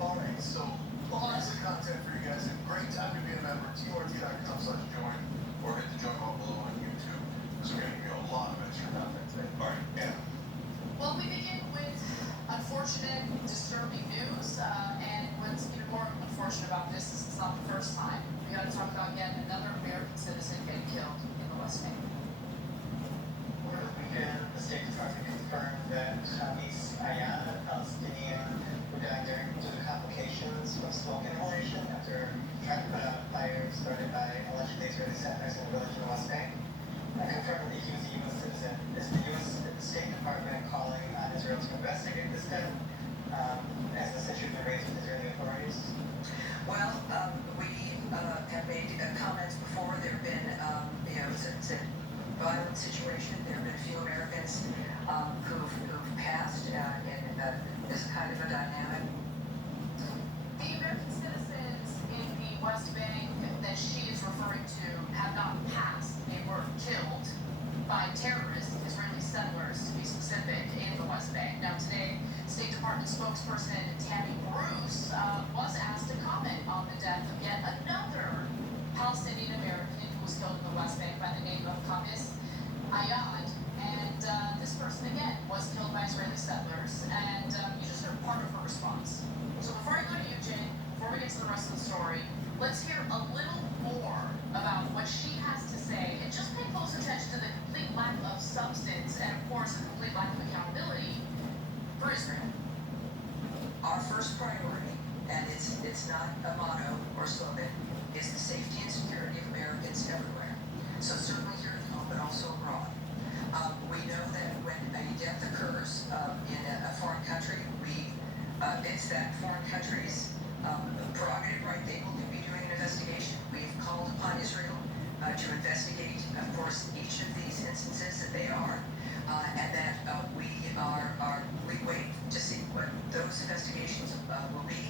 All right. So lots of content for you guys. A great time to be a member. TRT.com/join, or hit the join button below on YouTube. Because we're going to give you a lot of extra content today. All right. Yeah. Well, we begin with unfortunate, disturbing news, and what's even more unfortunate about this is it's not the first time. We got to talk about yet another American citizen getting killed in the West Bank. Over the weekend, the State Department confirmed that Hamis Ayad, a Palestinian who died due to complications from smoke inhalation after trying to put out a fire started by allegedly Israeli settlers in the village in the West Bank. Confirmed that he was a U.S. citizen. Is the U.S. State Department calling on Israel to investigate this death as this issue has been raised with Israeli authorities? Well, we have made comments before. There have been, it's a violent situation. There have been a few Americans who've passed in this kind of a dynamic. The American citizens in the West Bank that she is referring to have not passed. They were killed by terrorists, Israeli settlers to be specific, in the West Bank. Now today, State Department spokesperson Tammy Bruce was asked to comment on the death of yet another Palestinian American who was killed in the West Bank by the name of Hamis Ayad. And this person, again, was killed by Israeli settlers. And you just heard part of her response. So before I go to you, Jane, before we get to the rest of the story, let's hear a little more about what she has to say. And just pay close attention to the complete lack of substance and, of course, the complete lack of accountability for Israel. Our first priority, and it's not a motto or slogan, is the safety and security of Americans everywhere. So certainly here at home, but also abroad. We know that when a death occurs in a foreign country, it's that foreign country's prerogative, right? They will be doing an investigation. We've called upon Israel to investigate, of course, each of these instances that they are, and that we wait to see what those investigations will be,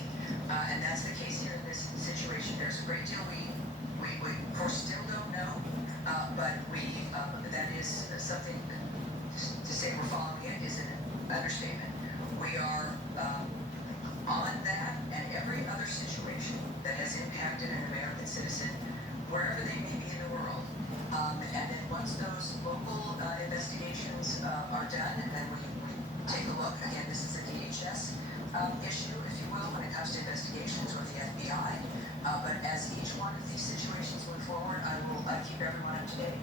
and that's the case here in this situation. There's a great deal we of course still don't know, but that is something to say we're following it is an understatement. We are on that and every other situation that has impacted an American citizen, wherever they may be in the world. And then once those local investigations are done, and then we take a look, again, this is a DHS issue, if you will, when it comes to investigations with the FBI. But as each one of these situations move forward, I will keep everyone up to date.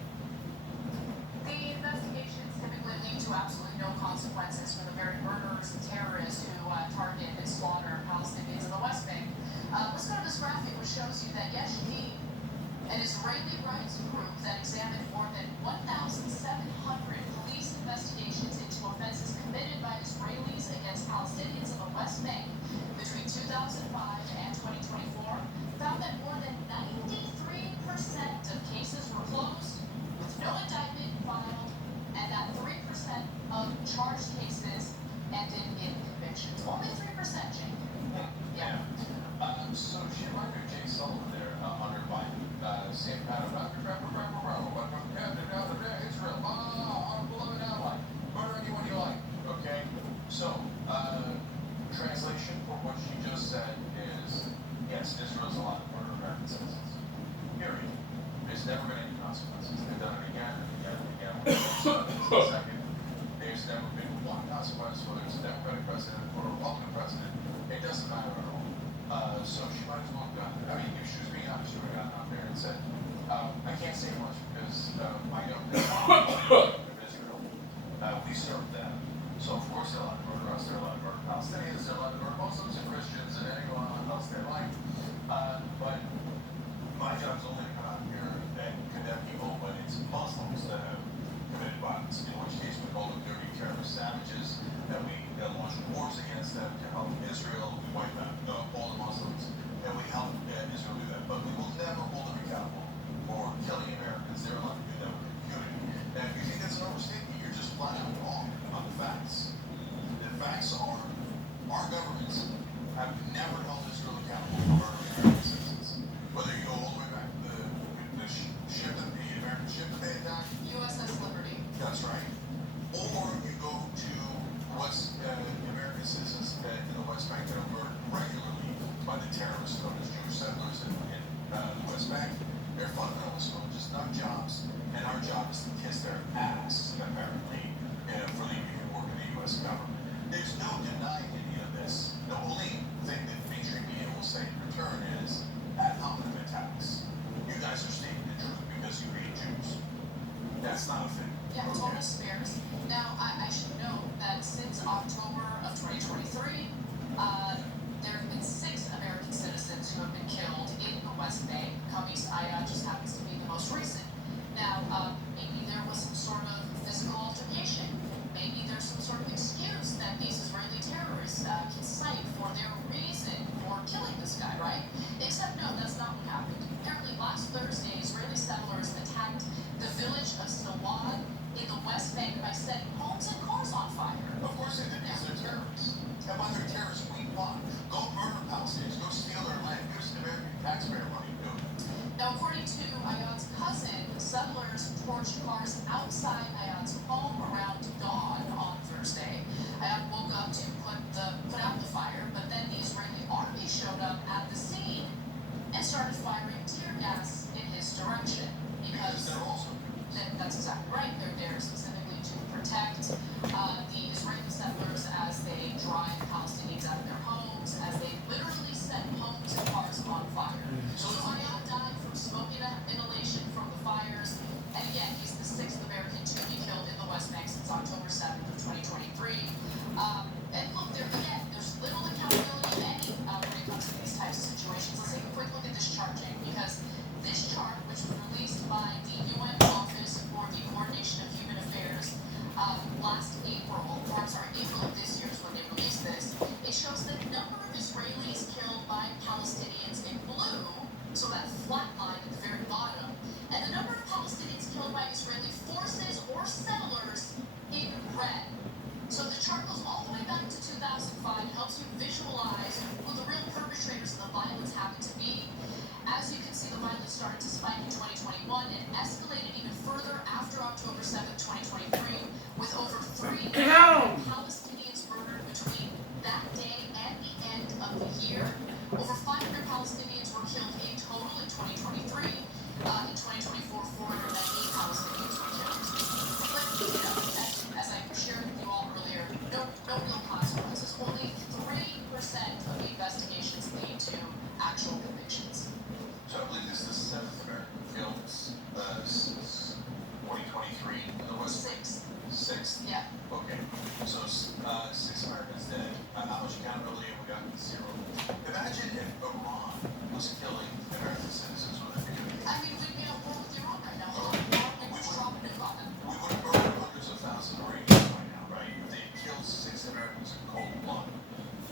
The investigations typically lead to absolutely no consequences for the very murderers and terrorists who target and slaughter Palestinians in the West Bank. Let's go to this graphic, which shows you that Yesh Atid, an Israeli rights group that examined more than 1,700 police investigations into offenses committed by Israelis against Palestinians in the West Bank between 2005 and 2024, found that more than 93% of cases were closed with no indictment filed, and that 3% of charged cases ended in convictions. Only 3%, Jake. Yeah. So she reminded Jay Sullivan there under Biden. Same pattern. Israel. Below it out like. Murder anyone you like. Okay? So, translation for what she just said is yes, Israel's allowed to murder American citizens. Period. There's never been any consequences. They've done it again and again and again. Second, there's never been one consequence, whether it's a Democratic president or a Republican president. It doesn't matter at all. So she might as well have gotten, I mean, if she was being honest, she would have gotten out there and said, I can't say much because I know this of Israel. We serve them. So of course they're allowed to murder us, they're allowed to murder Palestinians, they're allowed to murder Muslims and Christians and anyone else they like. But my job is only to come out here and condemn people when it's enough jobs, and our job is to kiss their ass, apparently, for leaving and work in the U.S. government. There's no denying any of this. The only thing that mainstream media will say in return is ad hominem attacks. You guys are stating the truth because you hate Jews. That's not a thing. Yeah, total spares. Now, I should note that since October of 2023, there have been 6 American citizens who have been killed in the West Bank. Khamis Ayad just happens to be the most recent. Now, maybe there was some sort of physical altercation. Maybe there's some sort of excuse that these Israeli terrorists can cite for their reason for killing this guy, right? Except no, that's not what happened. Apparently last Thursday, Israeli settlers attacked the village of Sawad in the West Bank by setting homes and cars on fire. Of course they did, because they're terrorists. And by their terrorists, we want. Go murder Palestinians, go steal their land, use American taxpayer money to do it. Now, according to Ayad's cousin, the settlers torched cars outside Ayad's home around dawn on Thursday. Ayad woke up to put out the fire, but then the Israeli army showed up at the scene and started firing tear gas in his direction. Because they're also That's exactly right. They're there specifically to protect the Israeli settlers as they drive Palestinians out of their homes, as they literally set homes and cars on fire. So Ayad died from smoke inhalation from the fires. And again, he's the 6th American to be killed in the West Bank since October 7th of 2023. And look, there's little accountability, if any, when it comes to these types of situations. Let's take a quick look at this chart, Jane, because this chart, which was released by the UN Office for the Coordination of Human Affairs April of this year is when they released this, it shows the number of Israelis killed by Palestinians in blue, so that flat line at the very bottom, and the number of Palestinians killed by Israeli forces or settlers in red. So the chart goes all the way back to 2005. It helps you visualize who the real perpetrators of the violence happen to be. As you can see, the violence started to spike in 2021 and escalated even further after October 7th, 2023, with over 3 million Palestinians murdered between that day and the end of the year. Over 500 Palestinians were killed in total in 2023. In 2024, 498 Palestinians were killed. But, as I shared with you all earlier, no real consequences. Only 3% of the investigations lead to actual convictions. So I believe this is the 7th American killed since 2023 in the West. 6th? Yeah. Okay. So 6 Americans dead. How much accountability have we got? 0. Imagine if Iran was killing American citizens with a video. I mean, we'd be at war with Iran right now. We would drop a nuke on them. We would have murdered hundreds of thousands of Iranians by now, right? They killed 6 Americans in cold blood.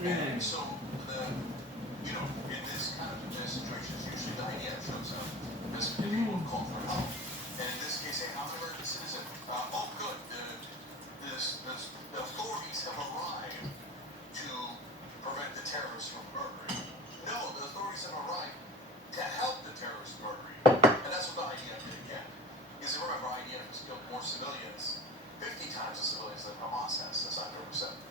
And so in this kind of situations, usually the IDF shows up because people call for help. And in this case, hey, I'm an American citizen. Oh, good. The authorities have arrived to prevent the terrorists from murdering. No, the authorities have arrived to help the terrorists murdering. And that's what the IDF did again. Because remember, IDF has killed more civilians, 50 times the civilians that Hamas has since October 7th.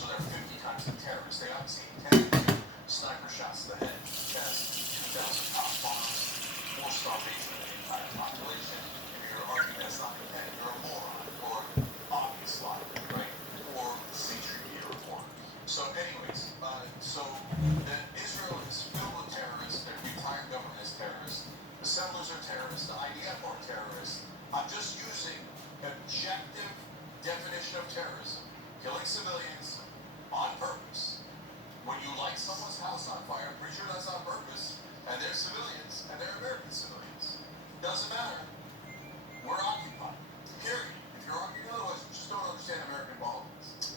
So they're 50 times the terrorists. They obviously intended sniper shots to the head, chest, 2,000 pound bombs, more starvation of the entire population. If you're arguing that's not intended, you're a moron, or obvious lie, right? Or century year reform. So anyways, Israel is filled with terrorists, their entire government is terrorists, the settlers are terrorists, the IDF are terrorists. I'm just using objective definition of terrorism, killing civilians on purpose. When you light someone's house on fire, I'm pretty sure that's on purpose, and they're civilians, and they're American civilians. Doesn't matter. We're occupied. Period. If you're arguing otherwise, you just don't understand American politics.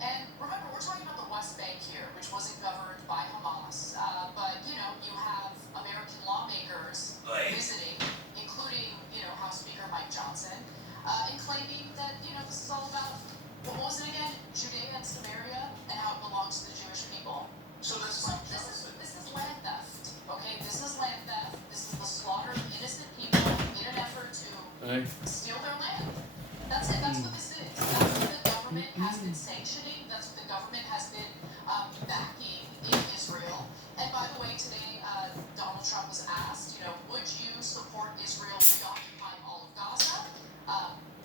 And remember, we're talking about the West Bank here, which wasn't governed by Hamas. But, you have American lawmakers visiting, including, House Speaker Mike Johnson, and claiming that, this is all about, what was it again? Judea and Samaria, and how it belongs to the Jewish people. So this is land theft, okay? This is land theft. This is the slaughter of innocent people in an effort to steal their land. That's it. That's what this is. That's what the government has been sanctioning. That's what the government has been backing in Israel. And by the way, today Donald Trump was asked, would you support support Israel reoccupying all of Gaza,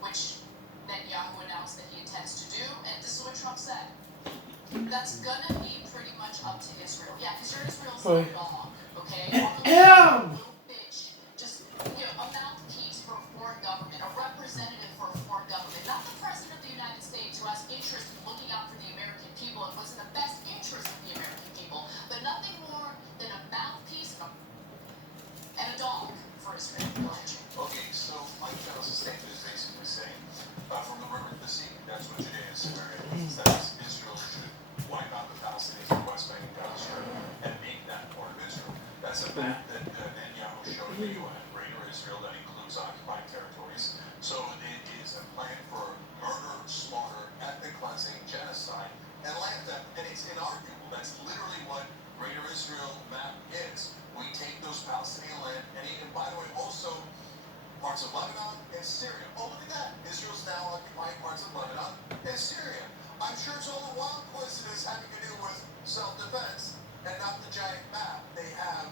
which Netanyahu announced that he intends to do. And this is what Trump said. That's gonna be pretty much up to Israel. Yeah, because you're Israel's dog, okay? Little bitch, just, a mouthpiece for a foreign government, a representative for a foreign government, not the president of the United States who has interest in looking out for the American people and what's in the best interest of the American people, but nothing more than a mouthpiece and a dog for Israel. Okay, so Mike Pence's statement is basically saying, from the river to the sea, that's what Judea and Samaria means. That is, Israel should wipe out the Palestinians in the West Bank and Gaza Strip and make that part of Israel. That's a map that Netanyahu showed the UN, Greater Israel, that includes occupied territories. So it is a plan for murder, slaughter, ethnic cleansing, genocide, and land theft. And it's inarguable. That's literally what Greater Israel map is. We take those Palestinian land, and by the way, also parts of Lebanon and Syria. Oh, look at that. Israel's now occupying parts of Lebanon and Syria. I'm sure it's all a wild coincidence having to do with self-defense and not the giant map they have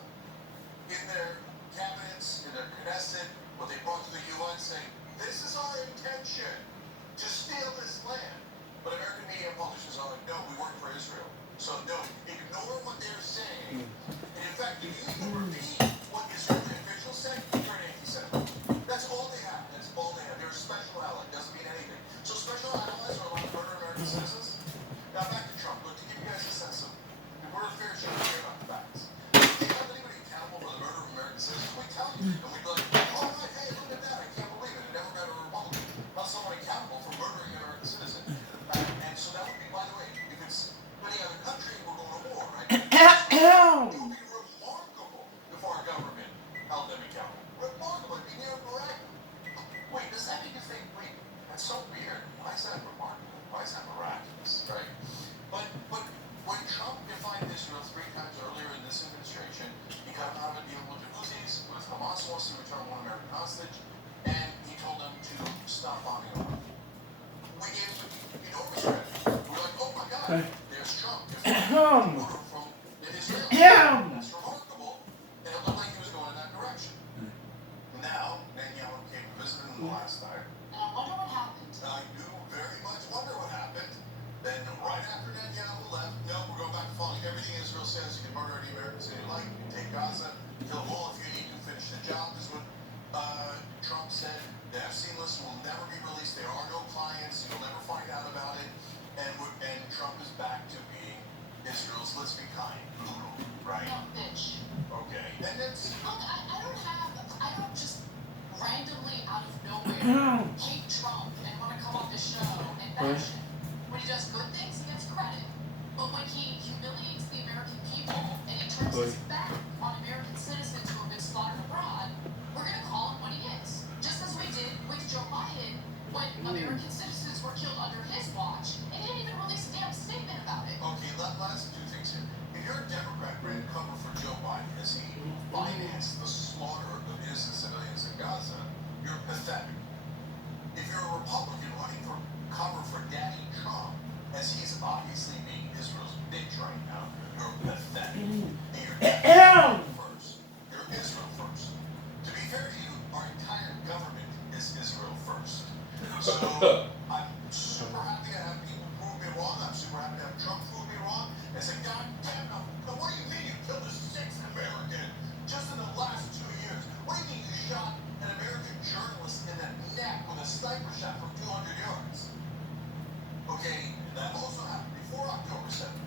in their cabinets, in their Knesset, what they brought to the UN saying, this is our intention to steal this land. But American media and publishers are like, no, we work for Israel. So no, ignore what they're saying. And in fact, if you even repeat what Israeli officials say, you're an anti-Semite. That's all they have. That's all they have. They're a special ally. Doesn't mean anything. So special allies are allowed to murder American citizens. Now back to Trump. But to give you guys a sense of, we're a fair share here about the facts. If you have anybody accountable for the murder of American citizens, we tell you. And we'd be like, all right, hey, look at that. I can't believe it. It never met a Republican. Not someone accountable for murdering an American citizen. And so that would be, by the way, if it's any other country, we're going to war, right? It would be remarkable if our government held them accountable. Remarkable. It'd be near miraculous. Wait, does that make you think, wait, that's so weird. Why is that remarkable? Why is that miraculous, right? But when Trump defined Israel 3 times earlier in this administration, he got out of a deal with the Houthis, with Hamas wants to return one American hostage, and he told them to stop bombing Iran. We gave him enormous credit. We're like, oh my God, there's Trump. There's order from Israel. That's remarkable. And it looked like he was going in that direction. Now, Netanyahu came to visit him the last time. And I wonder what happened. I do very much wonder what happened. Then right after Netanyahu left, no, we're going back to following everything Israel says. You can murder any Americans you like. You can take Gaza, kill them all if you need to, finish the job. This is what Trump said. The Epstein list will never be released. There are no clients. You'll never find out about it. And Trump is back to being Israel's, let's be kind, brutal, right? No, bitch. Okay. And it's... Look, I don't just randomly out of nowhere hate Trump and want to come on this show and bash him. When he does good things, he gets credit. But when he humiliates the American people and he turns his back on American citizens who have been slaughtered abroad, we're going to call him what he is. Just as we did with Joe Biden when American citizens were killed under his watch, and he didn't even release a damn statement about it. Okay, last 2 things here. If you're a Democrat running cover for Joe Biden as he financed the slaughter of innocent civilians in Gaza, you're pathetic. If you're a Republican running for cover for Daddy Trump, as he's obviously being Israel's bitch right now, you're pathetic. And you're Israel first. You're Israel first. To be fair to you, our entire government is Israel first. So I'm super happy to have people prove me wrong. I'm super happy to have Trump prove me wrong and say, God damn, now what do you mean you killed a 6th American just in the last 2 years? What do you mean you shot an American journalist in the neck with a sniper shot from 200 yards? Okay, that also happened before October 7th.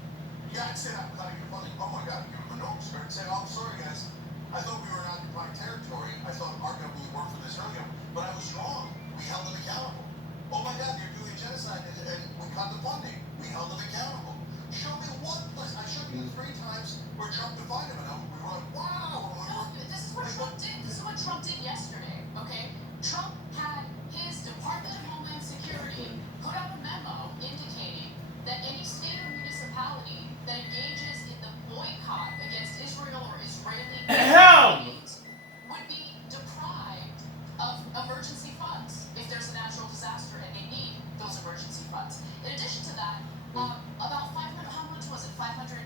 You can't say I'm cutting your funding. Oh my God, give him a note and say, oh, I'm sorry guys. I thought we were in occupied territory. I thought our government would work for this earlier, but I was wrong. We held them accountable. Oh my God, they're doing genocide and we cut the funding. We held them accountable. Show me one place. I showed you 3 times where Trump defined him and we were like, wow. This is what Trump did. This is what Trump did yesterday, okay? Trump had his Department of Homeland Security put out a memo indicating that any state or municipality that engages in the boycott against Israel or Israeli companies would be deprived of emergency funds if there's a natural disaster and they need those emergency funds. In addition to that, about 500, how much was it? 500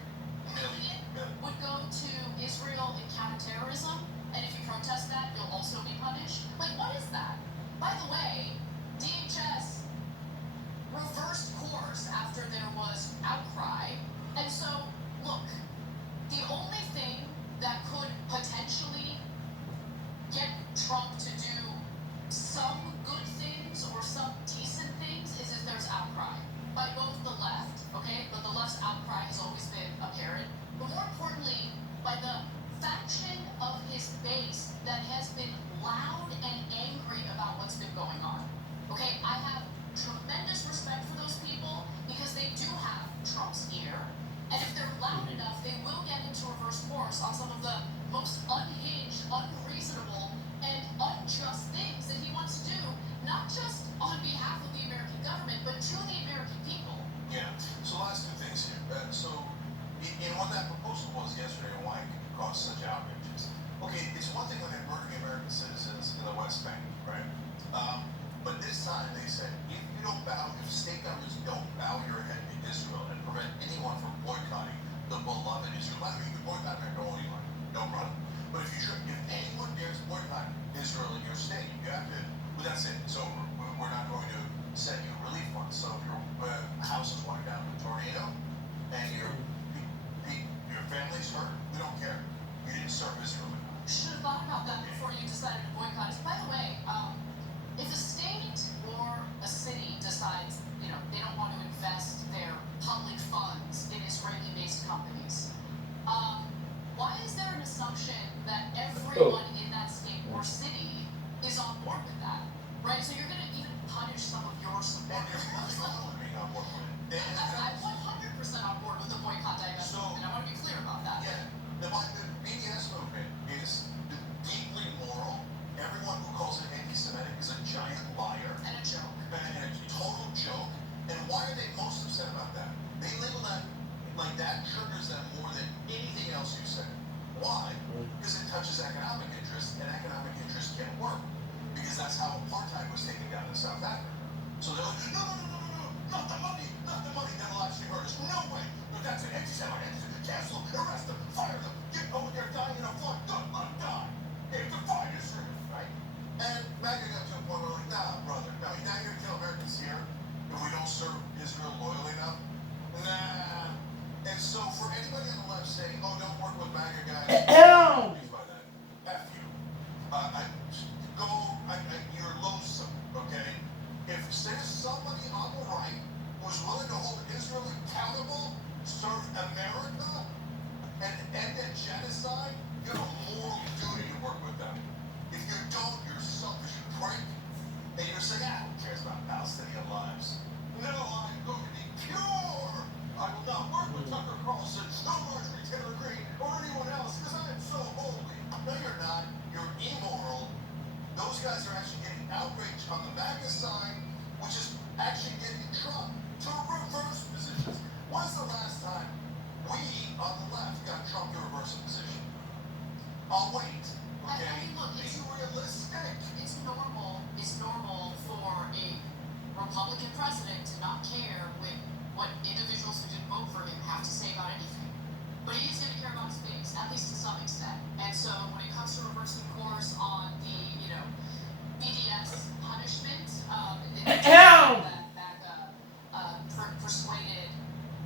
million would go to Israel in counterterrorism. And if you protest that, you'll also be punished. Like, what is that? By the way, DHS reversed course after there was outcry. And so, look, the only thing that could potentially get Trump to do some good things or some decent things is if there's outcry by both the left, okay? But the left's outcry has always been apparent. But more importantly, by the faction of his base that has been loud and angry about what's been going on. Okay, I have tremendous respect for those people because they do have Trump's ear. And if they're loud enough, they will get him to reverse course on some of the most unhinged, unreasonable, and unjust things that he wants to do, not just on behalf of the American government, but to the American people. Yeah. So last two things here. In what that proposal was yesterday, and why it caused such outrages. Okay, it's one thing when they're murdering American citizens in the West Bank, right? But this time they said, if you don't bow, if state governments don't bow your head to Israel and prevent anyone from boycotting the beloved Israel, either you can boycott America all you like, no problem. But if anyone dares boycott Israel in your state, you have to. Well, that's it. So we're not going to send you relief funds. So if your house is wiped out in a tornado and your family's hurt, we don't care. You didn't serve Israel enough. You should have thought about that before you decided to boycott it. By the way, if a state or a city decides, they don't want to invest their public funds in Israeli-based companies, why is there an assumption that everyone in that state or city is on board with that? Right? So you're going to even punish some of your supporters. I'm 100% on board with the boycott divestment, and I want to be clear about that. Yeah, the BDS movement is deeply moral. Everyone who calls it anti-Semitic is a giant liar. And a joke. And a total joke. And why are they most upset about that? They label that like that triggers them more than anything else you say. Why? Because it touches economic interests, and economic interests can work. Because that's how apartheid was taken down in South Africa. So they're like, no, not the money that'll actually hurt us. No way. But that's an anti-Semite. Cancel, arrest them, fire them, get over there dying in a flood. Good, let them die. If the fight is real, right? And MAGA got to a point where we're like, nah, brother, now you're going to kill Americans here if we don't serve Israel loyally enough? Nah. And so for anybody on the left saying, oh, don't work with MAGA guys, by that, F you. You're loathsome, okay? If there's somebody on the right who's willing to hold Israel accountable, serve America, and end a genocide, you have a moral duty to work with them. If you don't, you're a selfish prick, and you're saying, who cares about Palestinian lives? No, I'm going to be pure. I will not work with Tucker Carlson, no Marjorie Taylor Greene, or anyone else, because I am so holy. No, you're not. You're immoral. Those guys are actually getting outraged on the MAGA side, which is actually getting Trump to reverse positions. When's the last time we, on the left, got Trump to reverse a position? I'll wait, okay? I mean, look, Be realistic. It's normal for a Republican president to not care what individuals who didn't vote for him have to say about anything. But he is going to care about his base, at least to some extent. And so when it comes to reversing course on the, BDS punishment, persuaded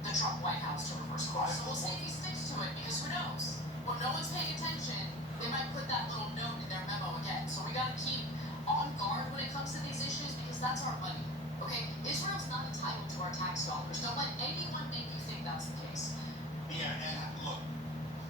the Trump White House to reverse course. So we'll see if he sticks to it, because who knows? When no one's paying attention, they might put that little note in their memo again. So we got to keep on guard when it comes to these issues, because that's our money. Okay? Israel's not entitled to our tax dollars. Don't let anyone make you think that's the case. Yeah, and look,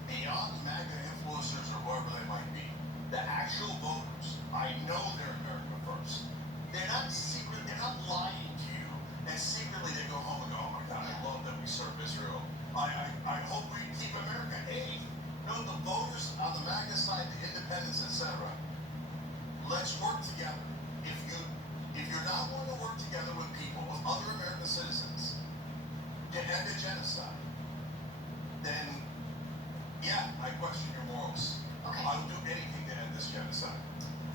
beyond MAGA influencers or whoever they might be, the actual voters, I know they're America first. They're not secret, they're not lying to you, and secretly they go home and go, oh my God, I love that we serve Israel. I hope we keep America. Hey, no, the voters on the MAGA side, the independents, etc. Let's work together. If you're not willing to work together with people, with other American citizens, to end a genocide, then yeah, I question your morals. Okay. I will do anything to end this genocide.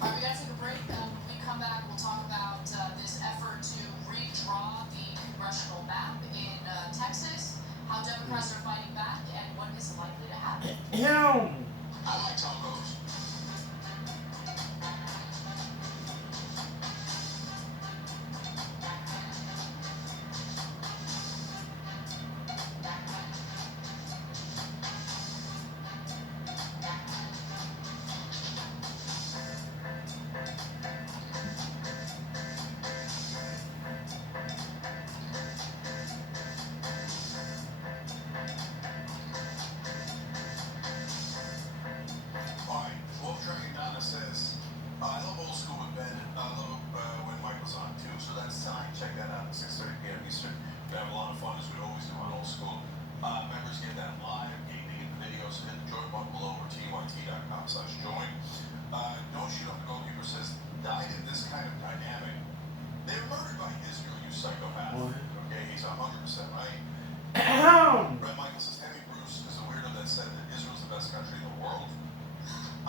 All right, we got to take a break. When we come back, we'll talk about this effort to redraw the congressional map in Texas, how Democrats are fighting back, and what is likely to happen. I like tacos.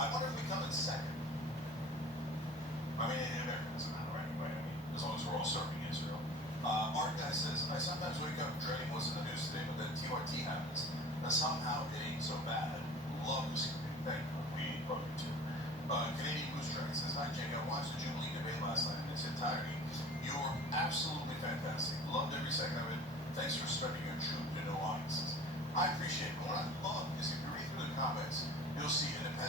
I wonder if we come in second. I mean, in America doesn't matter anyway. I mean, as long as we're all serving Israel. Art guy says, I sometimes wake up dreading what's in the news today, but then TRT happens. And somehow it ain't so bad. Love this movie. Thank you. We love you too. Canadian Goose Track says, hi Jake, I watched the Jubilee debate last night in its entirety. You're absolutely fantastic. Loved every second of it. Thanks for spreading your truth to no audiences. I appreciate it. What I love is if you read through the comments, you'll see independent